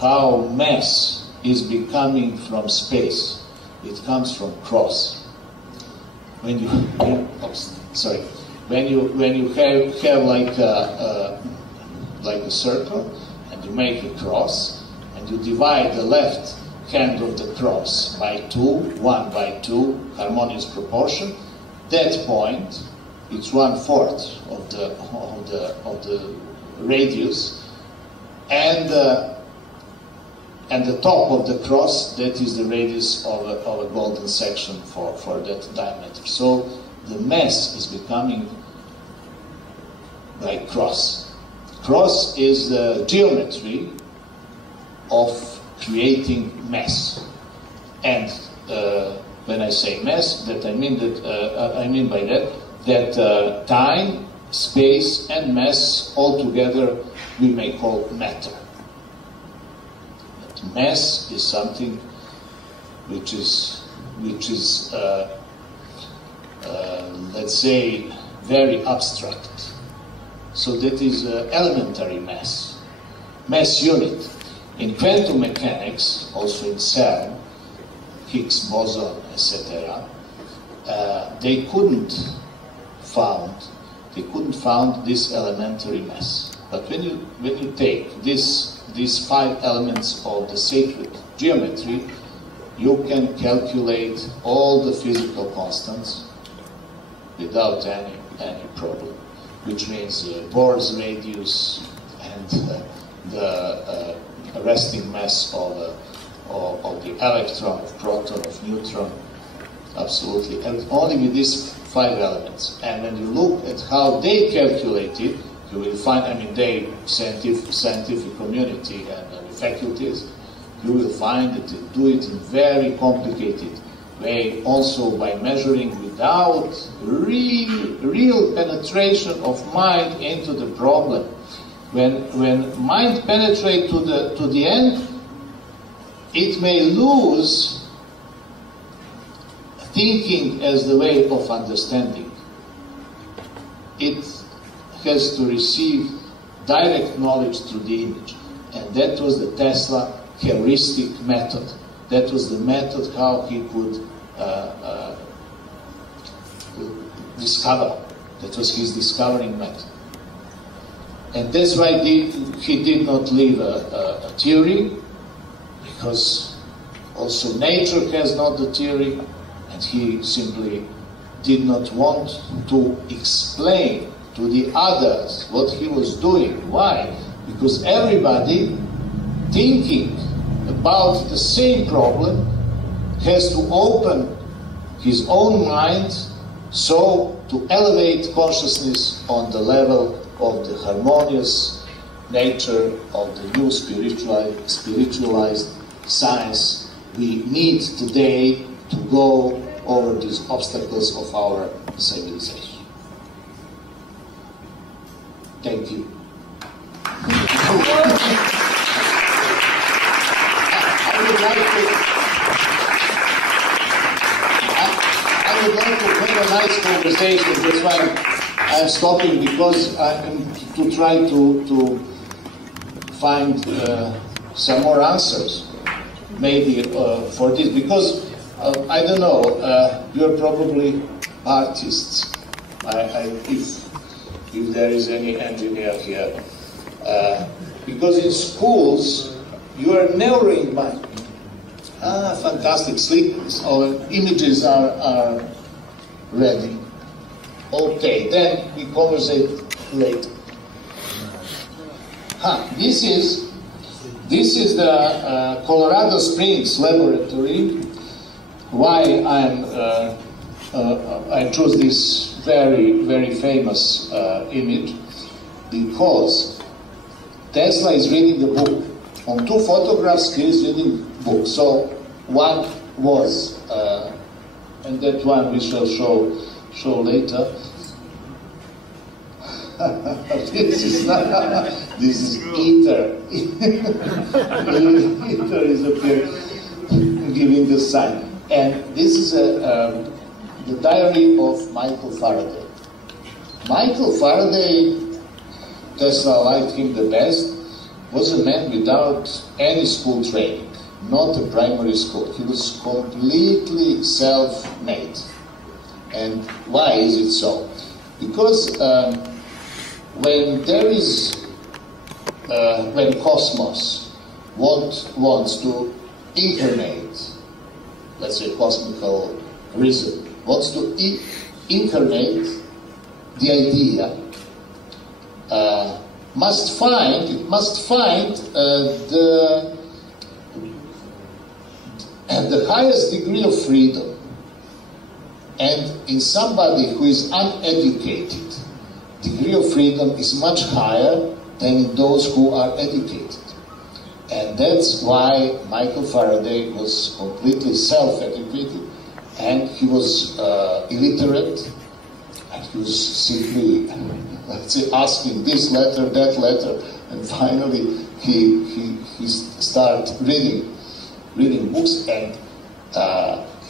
how mass is becoming from space. It comes from cross. When you have like a circle, and you make a cross, and you divide the left hand of the cross by 2, 1 by 2, harmonious proportion, that point, it's 1/4 of the radius, and the top of the cross, that is the radius of a golden section for that diameter. So the mass is becoming like cross. Cross is the geometry of creating mass. And when I say mass, that I mean by that time, space, and mass all together we may call matter. But mass is something which is let's say very abstract. So that is elementary mass unit. In quantum mechanics, also in CERN, Higgs boson, etc., they couldn't found this elementary mass. But when you take these 5 elements of the sacred geometry, you can calculate all the physical constants without any problem, which means Bohr's radius and the resting mass of the electron, of proton, of neutron, absolutely, and only with these 5 elements. And when you look at how they calculate it, you will find, they scientific community and faculties, you will find that they do it in very complicated way, also by measuring without real penetration of mind into the problem. When mind penetrates to the end, it may lose thinking as the way of understanding. It has to receive direct knowledge through the image. And that was the Tesla heuristic method. That was the method how he could discover. That was his discovering method. And that's why he did not leave a theory, because Also, nature has not the theory, and he simply did not want to explain to the others what he was doing. Why? Because everybody thinking about the same problem has to open his own mind so to elevate consciousness on the level of the harmonious nature of the new spiritualized science we need today to go over these obstacles of our civilization. Thank you. I would like to have a nice conversation. That's why I'm stopping, because I'm to try to find some more answers, maybe for this, because I don't know. You're probably artists. If there is any engineer here, because in schools you are narrowing mind. Fantastic. Our images are ready. Okay, then we conversate later. This is the Colorado Springs laboratory. Why I chose this very famous image? Because Tesla is reading the book. On two photographs, he is reading the book. So one was, and that one we shall show later. This is Ether. Ether is appearing, giving the sign. And this is the diary of Michael Faraday. Michael Faraday, Tesla liked him the best, was a man without any school training, not a primary school. He was completely self-made. And why is it so? Because when cosmos wants to incarnate, let's say cosmical reason, wants to incarnate the idea, must find the highest degree of freedom, and in somebody who is uneducated, degree of freedom is much higher than in those who are educated. And that's why Michael Faraday was completely self-educated, and he was illiterate, and he was simply, let's say, asking this letter, that letter, and finally he started reading books, and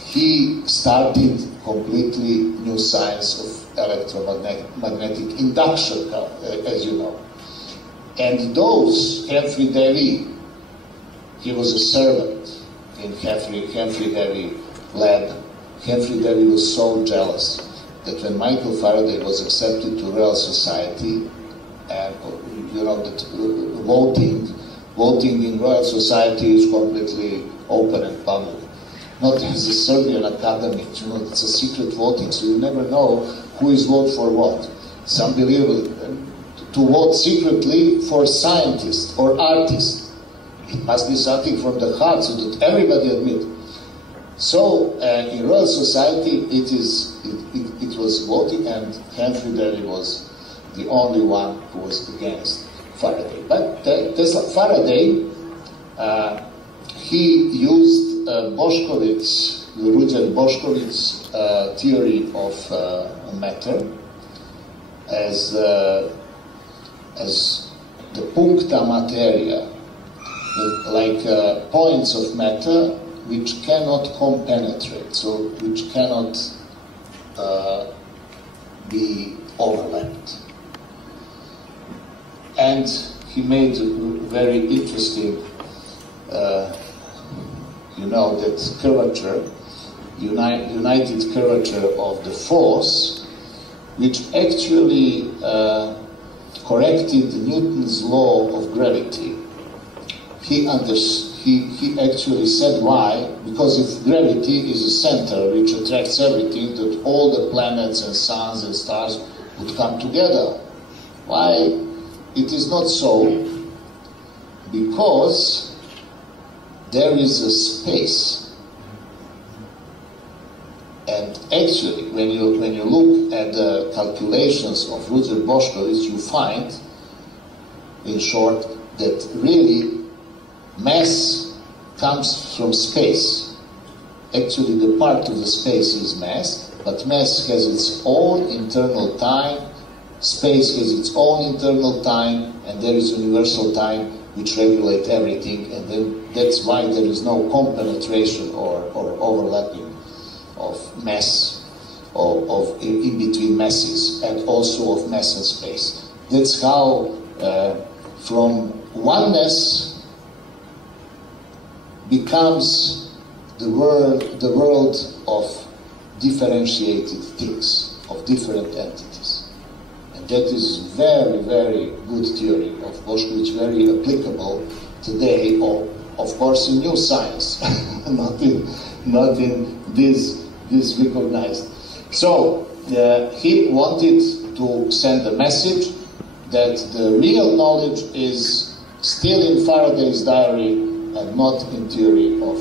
he started completely new science of electromagnetic induction, as you know. And those, Humphrey Davy, he was a servant in Humphrey Davy lab. Humphrey Davy was so jealous that when Michael Faraday was accepted to Royal Society, and you know that voting in Royal Society is completely open and public. Not as a Serbian academy, you know, it's a secret voting, so you never know who is vote for what. Some believe to vote secretly for scientists or artists. It must be something from the heart so that everybody admit. So in Royal Society it was voting, and Humphrey Davy was the only one who was against Faraday. But Faraday, he used Ruđer Bošković's theory of matter as the puncta materia, like points of matter which cannot compenetrate, so which cannot be overlapped. And he made a very interesting, you know, that curvature, united curvature of the force, which actually corrected Newton's law of gravity. He he actually said why, because if gravity is a center which attracts everything, that all the planets and suns and stars would come together. Why it is not so? Because there is a space. And actually, when you look at the calculations of Ruđer Bošković, you find, in short, that really mass comes from space. Actually, the part of the space is mass, but mass has its own internal time, space has its own internal time, and there is universal time which regulates everything, and then that's why there is no compenetration or overlapping of mass, of in between masses, and also of mass and space. That's how from oneness becomes the world of differentiated things, of different entities. And that is very, very good theory of Bošković, very applicable today, of course, in new science, not in this recognized. So he wanted to send a message that the real knowledge is still in Faraday's diary and not in theory of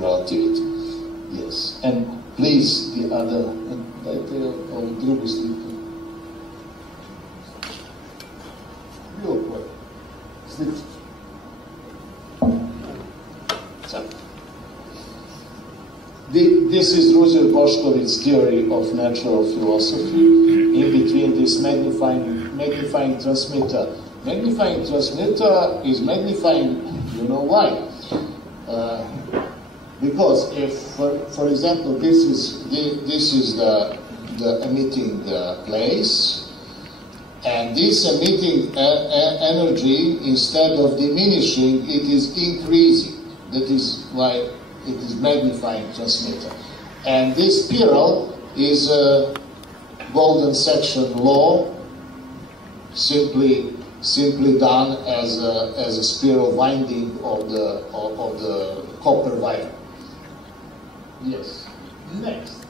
relativity. Yes. And please, the other, drugu sliku. Bilo koje. Sliku. This is Ruđer Bošković's theory of natural philosophy. In between this magnifying transmitter. Magnifying transmitter is magnifying, you know why? Because if, for example, this is the emitting place, and this emitting energy, instead of diminishing, it is increasing. That is why it is magnifying transmitter. And this spiral is a golden section law, simply done as a spiral winding of the copper wire. Yes. Next.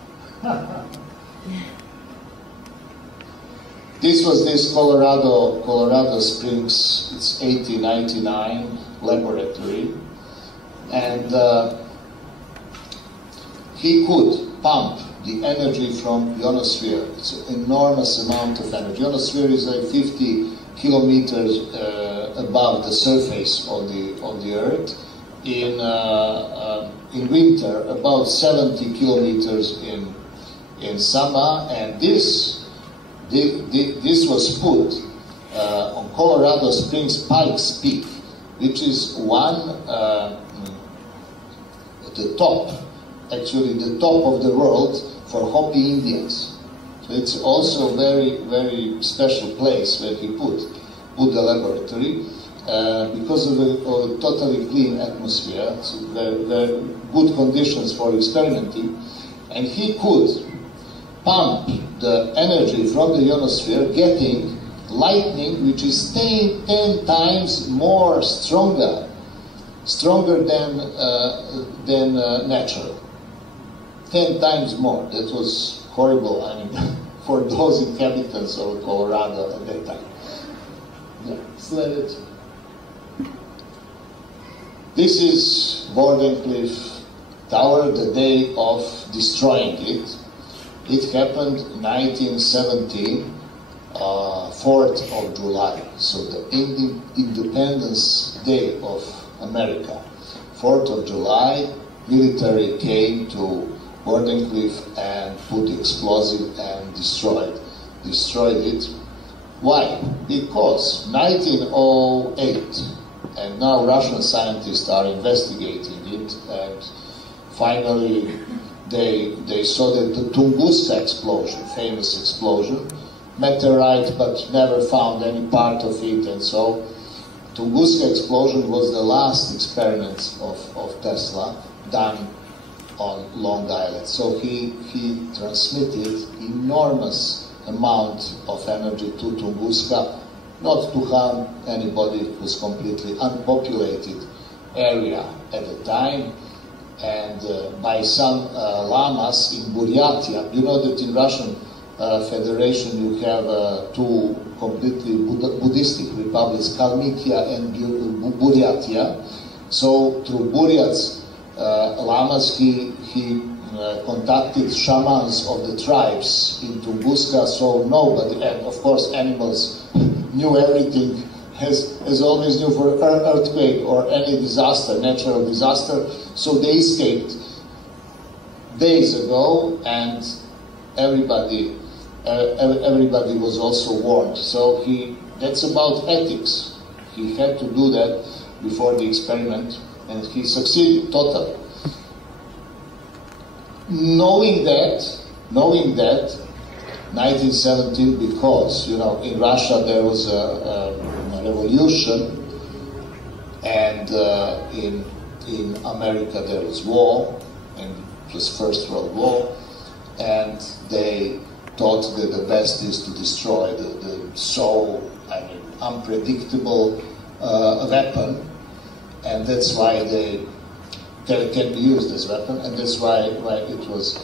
This was this Colorado Springs, it's 1899 laboratory, and he could pump the energy from ionosphere. It's an enormous amount of energy. Ionosphere is like 50 kilometers above the surface of the Earth. In winter, about 70 kilometers in summer, and this was put on Colorado Springs Pikes Peak, which is the top of the world for Hopi Indians. So it's also a very, very special place where he put the laboratory. Because of the totally clean atmosphere, so very good conditions for experimenting, and he could pump the energy from the ionosphere, getting lightning which is 10 times more stronger than natural. 10 times more. That was horrible, I mean, for those inhabitants of Colorado at that time. Yeah, slide it. This is Wardenclyffe Tower, the day of destroying it. It happened 1917, 4th of July, so the Independence Day of America. 4th of July, military came to Wardenclyffe and put the explosive and destroyed it. Why? Because 1908, and now Russian scientists are investigating it, and finally they saw that the Tunguska explosion, famous explosion, meteorite but never found any part of it, and so Tunguska explosion was the last experiment of Tesla done on Long Island. So he transmitted enormous amount of energy to Tunguska, not to harm anybody. It was completely unpopulated area at the time, and by some lamas in Buryatia. You know that in Russian Federation you have two completely Buddhistic republics, Kalmykia and Buryatia. So through Buryats lamas, he contacted shamans of the tribes in Tunguska, so nobody, and of course animals knew everything, as always knew for earthquake or any disaster, natural disaster. So they escaped days ago, and everybody was also warned. So that's about ethics. He had to do that before the experiment, and he succeeded totally. Knowing that, 1917, because in Russia there was a revolution, and in America there was war, and it was First World War, and they thought that the best is to destroy the unpredictable weapon, and that's why they can be used as weapon, and that's why it was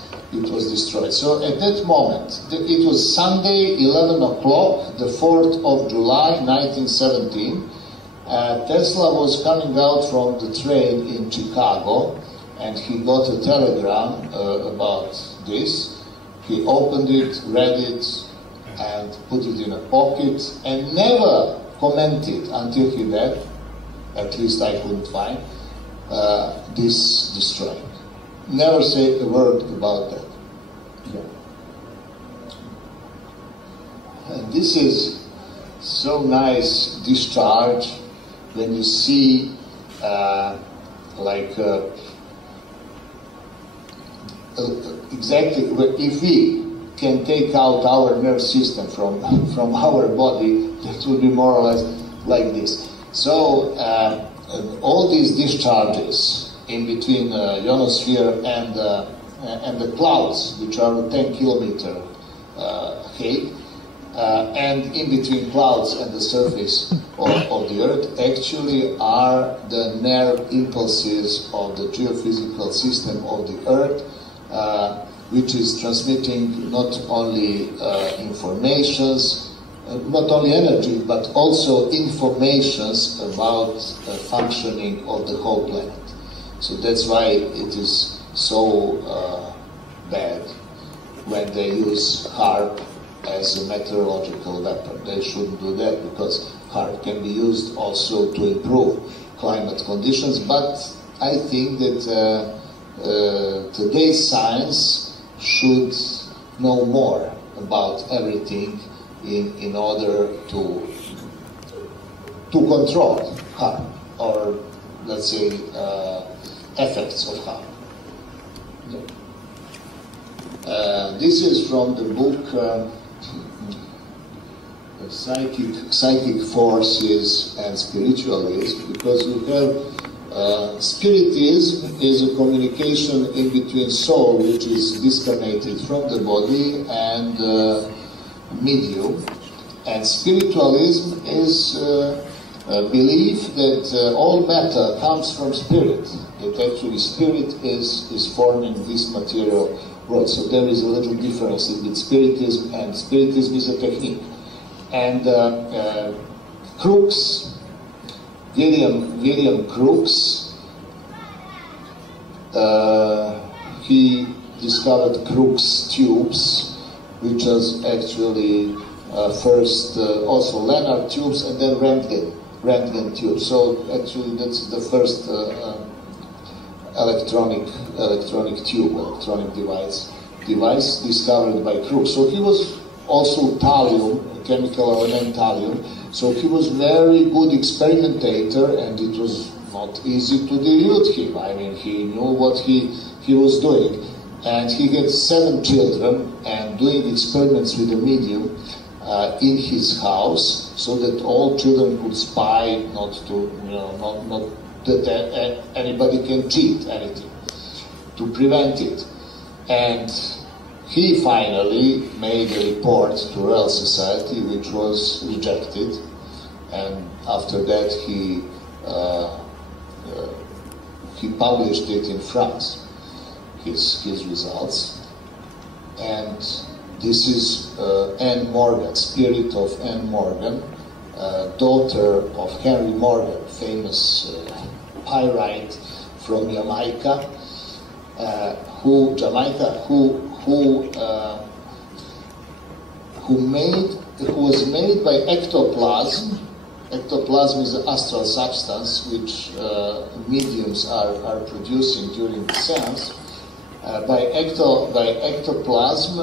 destroyed. So at that moment, it was Sunday, 11 o'clock, the 4th of July, 1917. Tesla was coming out from the train in Chicago, and he got a telegram about this. He opened it, read it, and put it in a pocket, and never commented until he died. At least I couldn't find this destroying. Never say a word about that. And this is so nice discharge when you see exactly if we can take out our nerve system from our body, that would be more or less like this. So all these discharges in between ionosphere and the clouds, which are 10 kilometer height, and in between clouds and the surface of the Earth, actually are the nerve impulses of the geophysical system of the Earth, which is transmitting not only informations, not only energy, but also informations about functioning of the whole planet. So that's why it is so bad when they use HAARP as a meteorological weapon. They shouldn't do that, because HAARP can be used also to improve climate conditions. But I think that today's science should know more about everything in order to control HAARP, or let's say effects of HAARP. This is from the book Psychic Forces and Spiritualism, because you have spiritism is a communication in between soul, which is disconnected from the body, and medium, and spiritualism is a belief that all matter comes from spirit, that actually spirit is forming this material world. So there is a little difference between spiritism, and spiritism is a technique. And Crookes, William Crookes, he discovered Crookes tubes, which was actually first also Lennard tubes, and then Röntgen tubes. So actually that's the first electronic tube, electronic device discovered by Crookes. So he was also thallium, chemical element thallium. So he was very good experimentator, and it was not easy to delude him. I mean, he knew what he was doing. And he had 7 children, and doing experiments with a medium in his house, so that all children could spy, not that anybody can cheat anything, to prevent it. And he finally made a report to Royal Society, which was rejected, and after that he he published it in France, his results. And this is Anne Morgan, spirit of Anne Morgan, daughter of Henry Morgan, famous pyrite from Jamaica, who was made by ectoplasm. Ectoplasm is an astral substance which mediums are producing during the seance by ectoplasm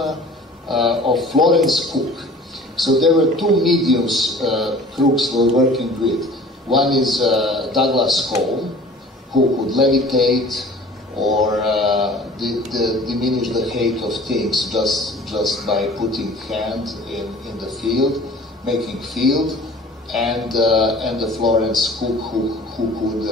of Florence Cook. So there were two mediums crooks were working with. One is Douglas Home, who could levitate or diminish the height of things just by putting hand in the field, making field, and the Florence Cook who could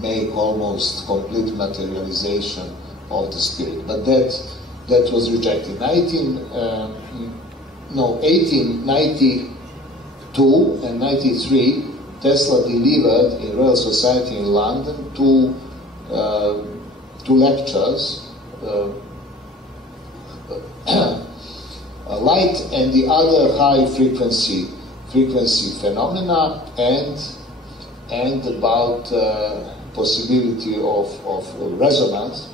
make almost complete materialization of the spirit. But that was rejected. 1892 and 93, Tesla delivered in Royal Society in London two lectures, light and the other high frequency phenomena, and about possibility of resonant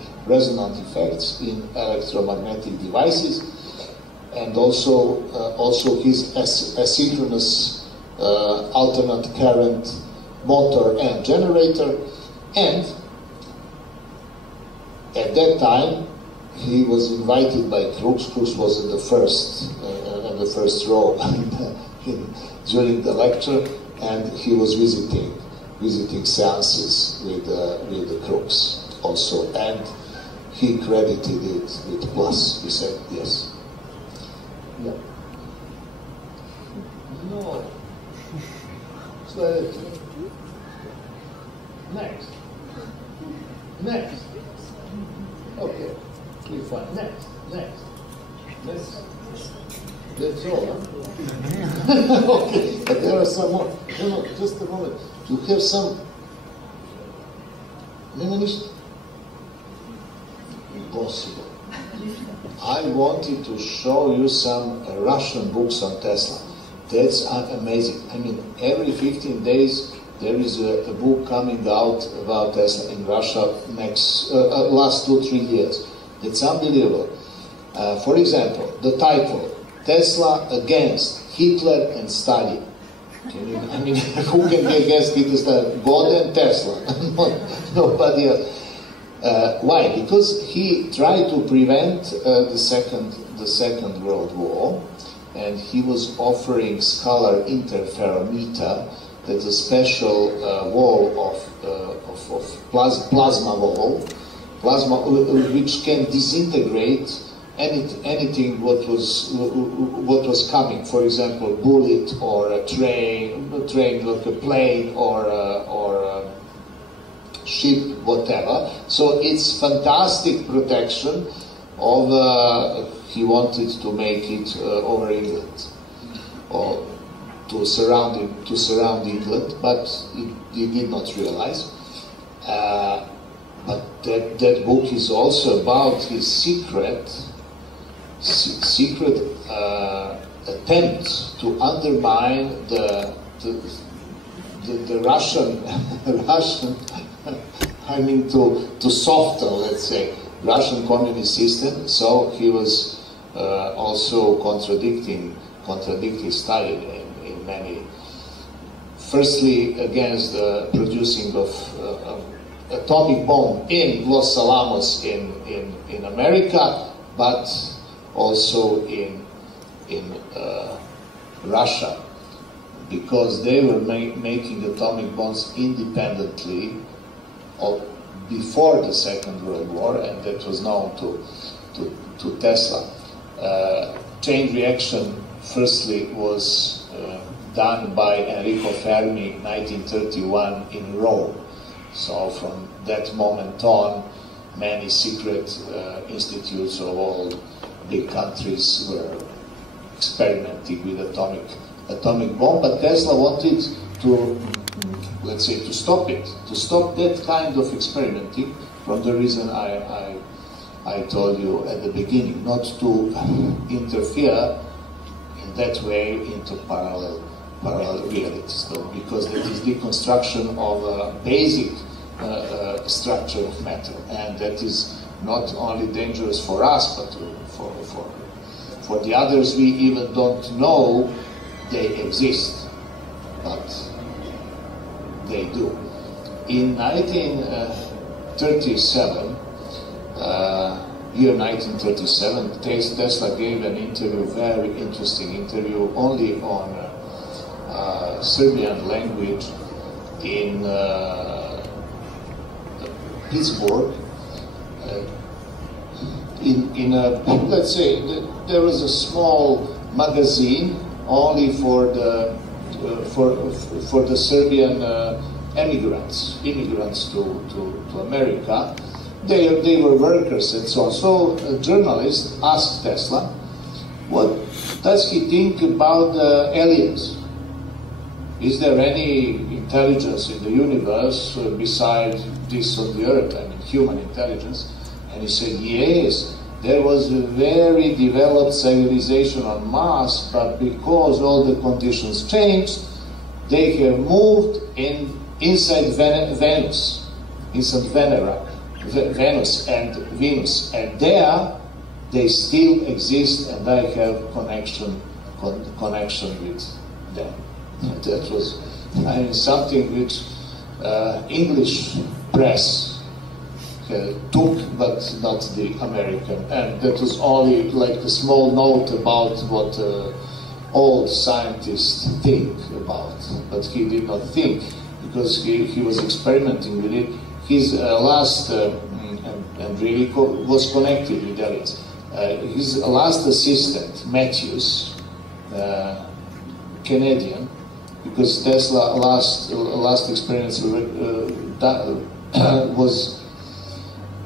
effects in electromagnetic devices, and also his asynchronous alternate current motor and generator. And at that time he was invited by Crooks. Crooks was in the first row during the lecture, and he was visiting seances with the Crooks also, and he credited it with plus. He said yes. Yeah. No. So, next. Okay, we fine. Next. That's all, huh? Okay, but there are some more. No, just a moment. You have some... Impossible. I wanted to show you some Russian books on Tesla. That's amazing. I mean, every 15 days there is a book coming out about Tesla in Russia last 2-3 years. It's unbelievable. For example, the title, Tesla Against Hitler and Stalin. Who can be against Hitler and Stalin? God and Tesla. Nobody else. Why? Because he tried to prevent the Second World War, and he was offering scalar interferometer. That's a special wall of plasma wall, which can disintegrate anything what was coming. For example, bullet or a train like a plane or a ship, whatever. So it's fantastic protection of. He wanted to make it over England, or to surround England, but he did not realize. But that book is also about his secret attempt to undermine the Russian to soften, let's say, Russian communist system. So he was also contradicting Stalin in many. Firstly, against the producing of atomic bomb in Los Alamos in America, but also in Russia, because they were making atomic bombs independently before the Second World War, and that was known to Tesla. Chain reaction, firstly, was done by Enrico Fermi in 1931 in Rome. So from that moment on, many secret institutes of all big countries were experimenting with atomic bomb. But Tesla wanted let's say, to stop it, to stop that kind of experimenting, from the reason I told you at the beginning, not to interfere in that way into parallel realities, though, because that is deconstruction of a basic structure of matter, and that is not only dangerous for us, but for the others. We even don't know they exist, but they do. In 1937, year 1937, Tesla gave an interview, very interesting interview, only on Serbian language in Pittsburgh. In a, let's say, there was a small magazine only for the Serbian immigrants to America. They were workers and so on. So a journalist asked Tesla, what does he think about aliens? Is there any intelligence in the universe besides this on the Earth, I mean human intelligence? And he said, yes, there was a very developed civilization on Mars, but because all the conditions changed, they have moved inside Venus and Venus, and there they still exist, and I have connection with them. That was, I mean, something which English press took, but not the American, and that was only like a small note about what old scientists think about, but he did not think, because he was experimenting with it. His last, and really was connected with aliens, his last assistant, Matthews, Canadian, because Tesla last experience was,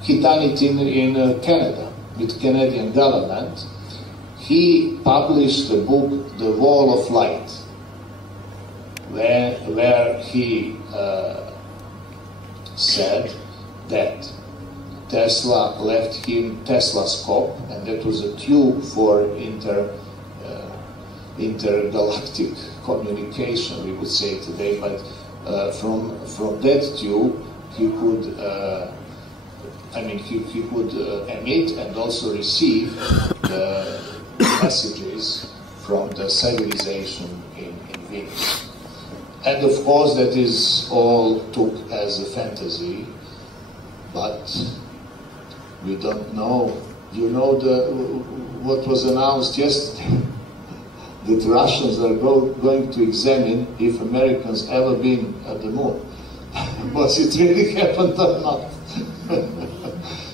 he done it in Canada, with Canadian government. He published the book, The Wall of Light, where he said that Tesla left him Teslascope, and that was a tube for intergalactic communication, we would say today, but from that tube he could he could emit and also receive the messages from the civilization in Venus. And of course that is all took as a fantasy, but we don't know. You know what was announced yesterday? That Russians are going to examine if Americans ever been at the moon. Was it really happened or not?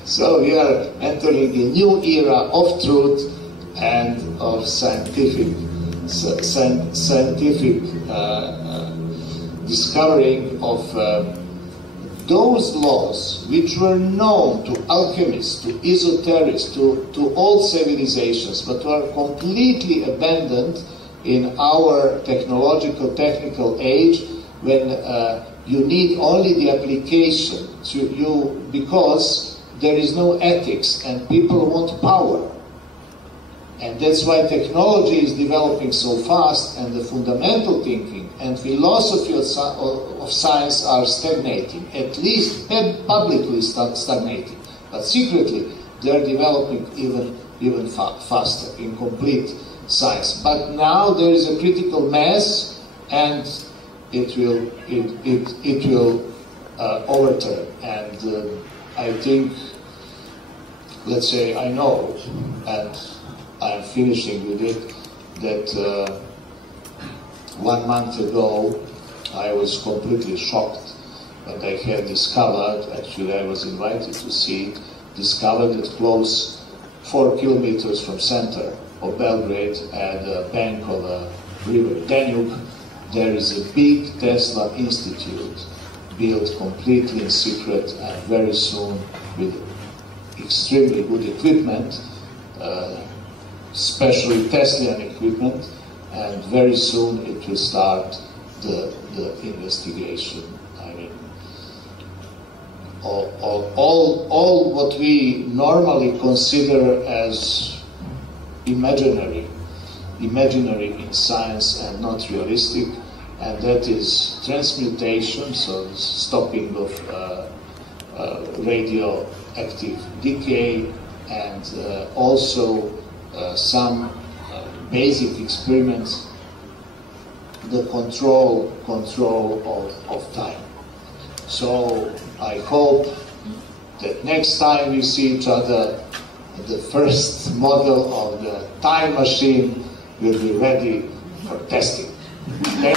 So we are entering a new era of truth and of scientific discovering of those laws which were known to alchemists, to esoterics, to old civilizations, but were completely abandoned in our technical age, when you need only the application to you, because there is no ethics and people want power. And that's why technology is developing so fast, and the fundamental thinking and philosophy of science are stagnating, at least publicly stagnating. But secretly, they're developing even faster in complete science. But now there is a critical mass, and it will overturn. And I think, let's say, I know, and I'm finishing with it, that 1 month ago I was completely shocked when I had discovered, actually I was invited to see it, discovered that close 4 kilometers from center of Belgrade, at the bank of a river Danube, there is a big Tesla Institute built completely in secret, and very soon with extremely good equipment, especially Tesla equipment, and very soon it will start the investigation. I mean, all what we normally consider as imaginary in science and not realistic, and that is transmutation, so stopping of radioactive decay, and also some basic experiments, the control of time. So I hope that next time we see each other, the first model of the time machine will be ready for testing. Thank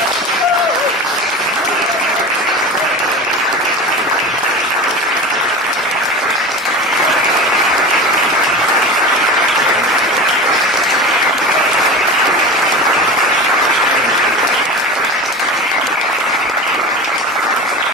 you.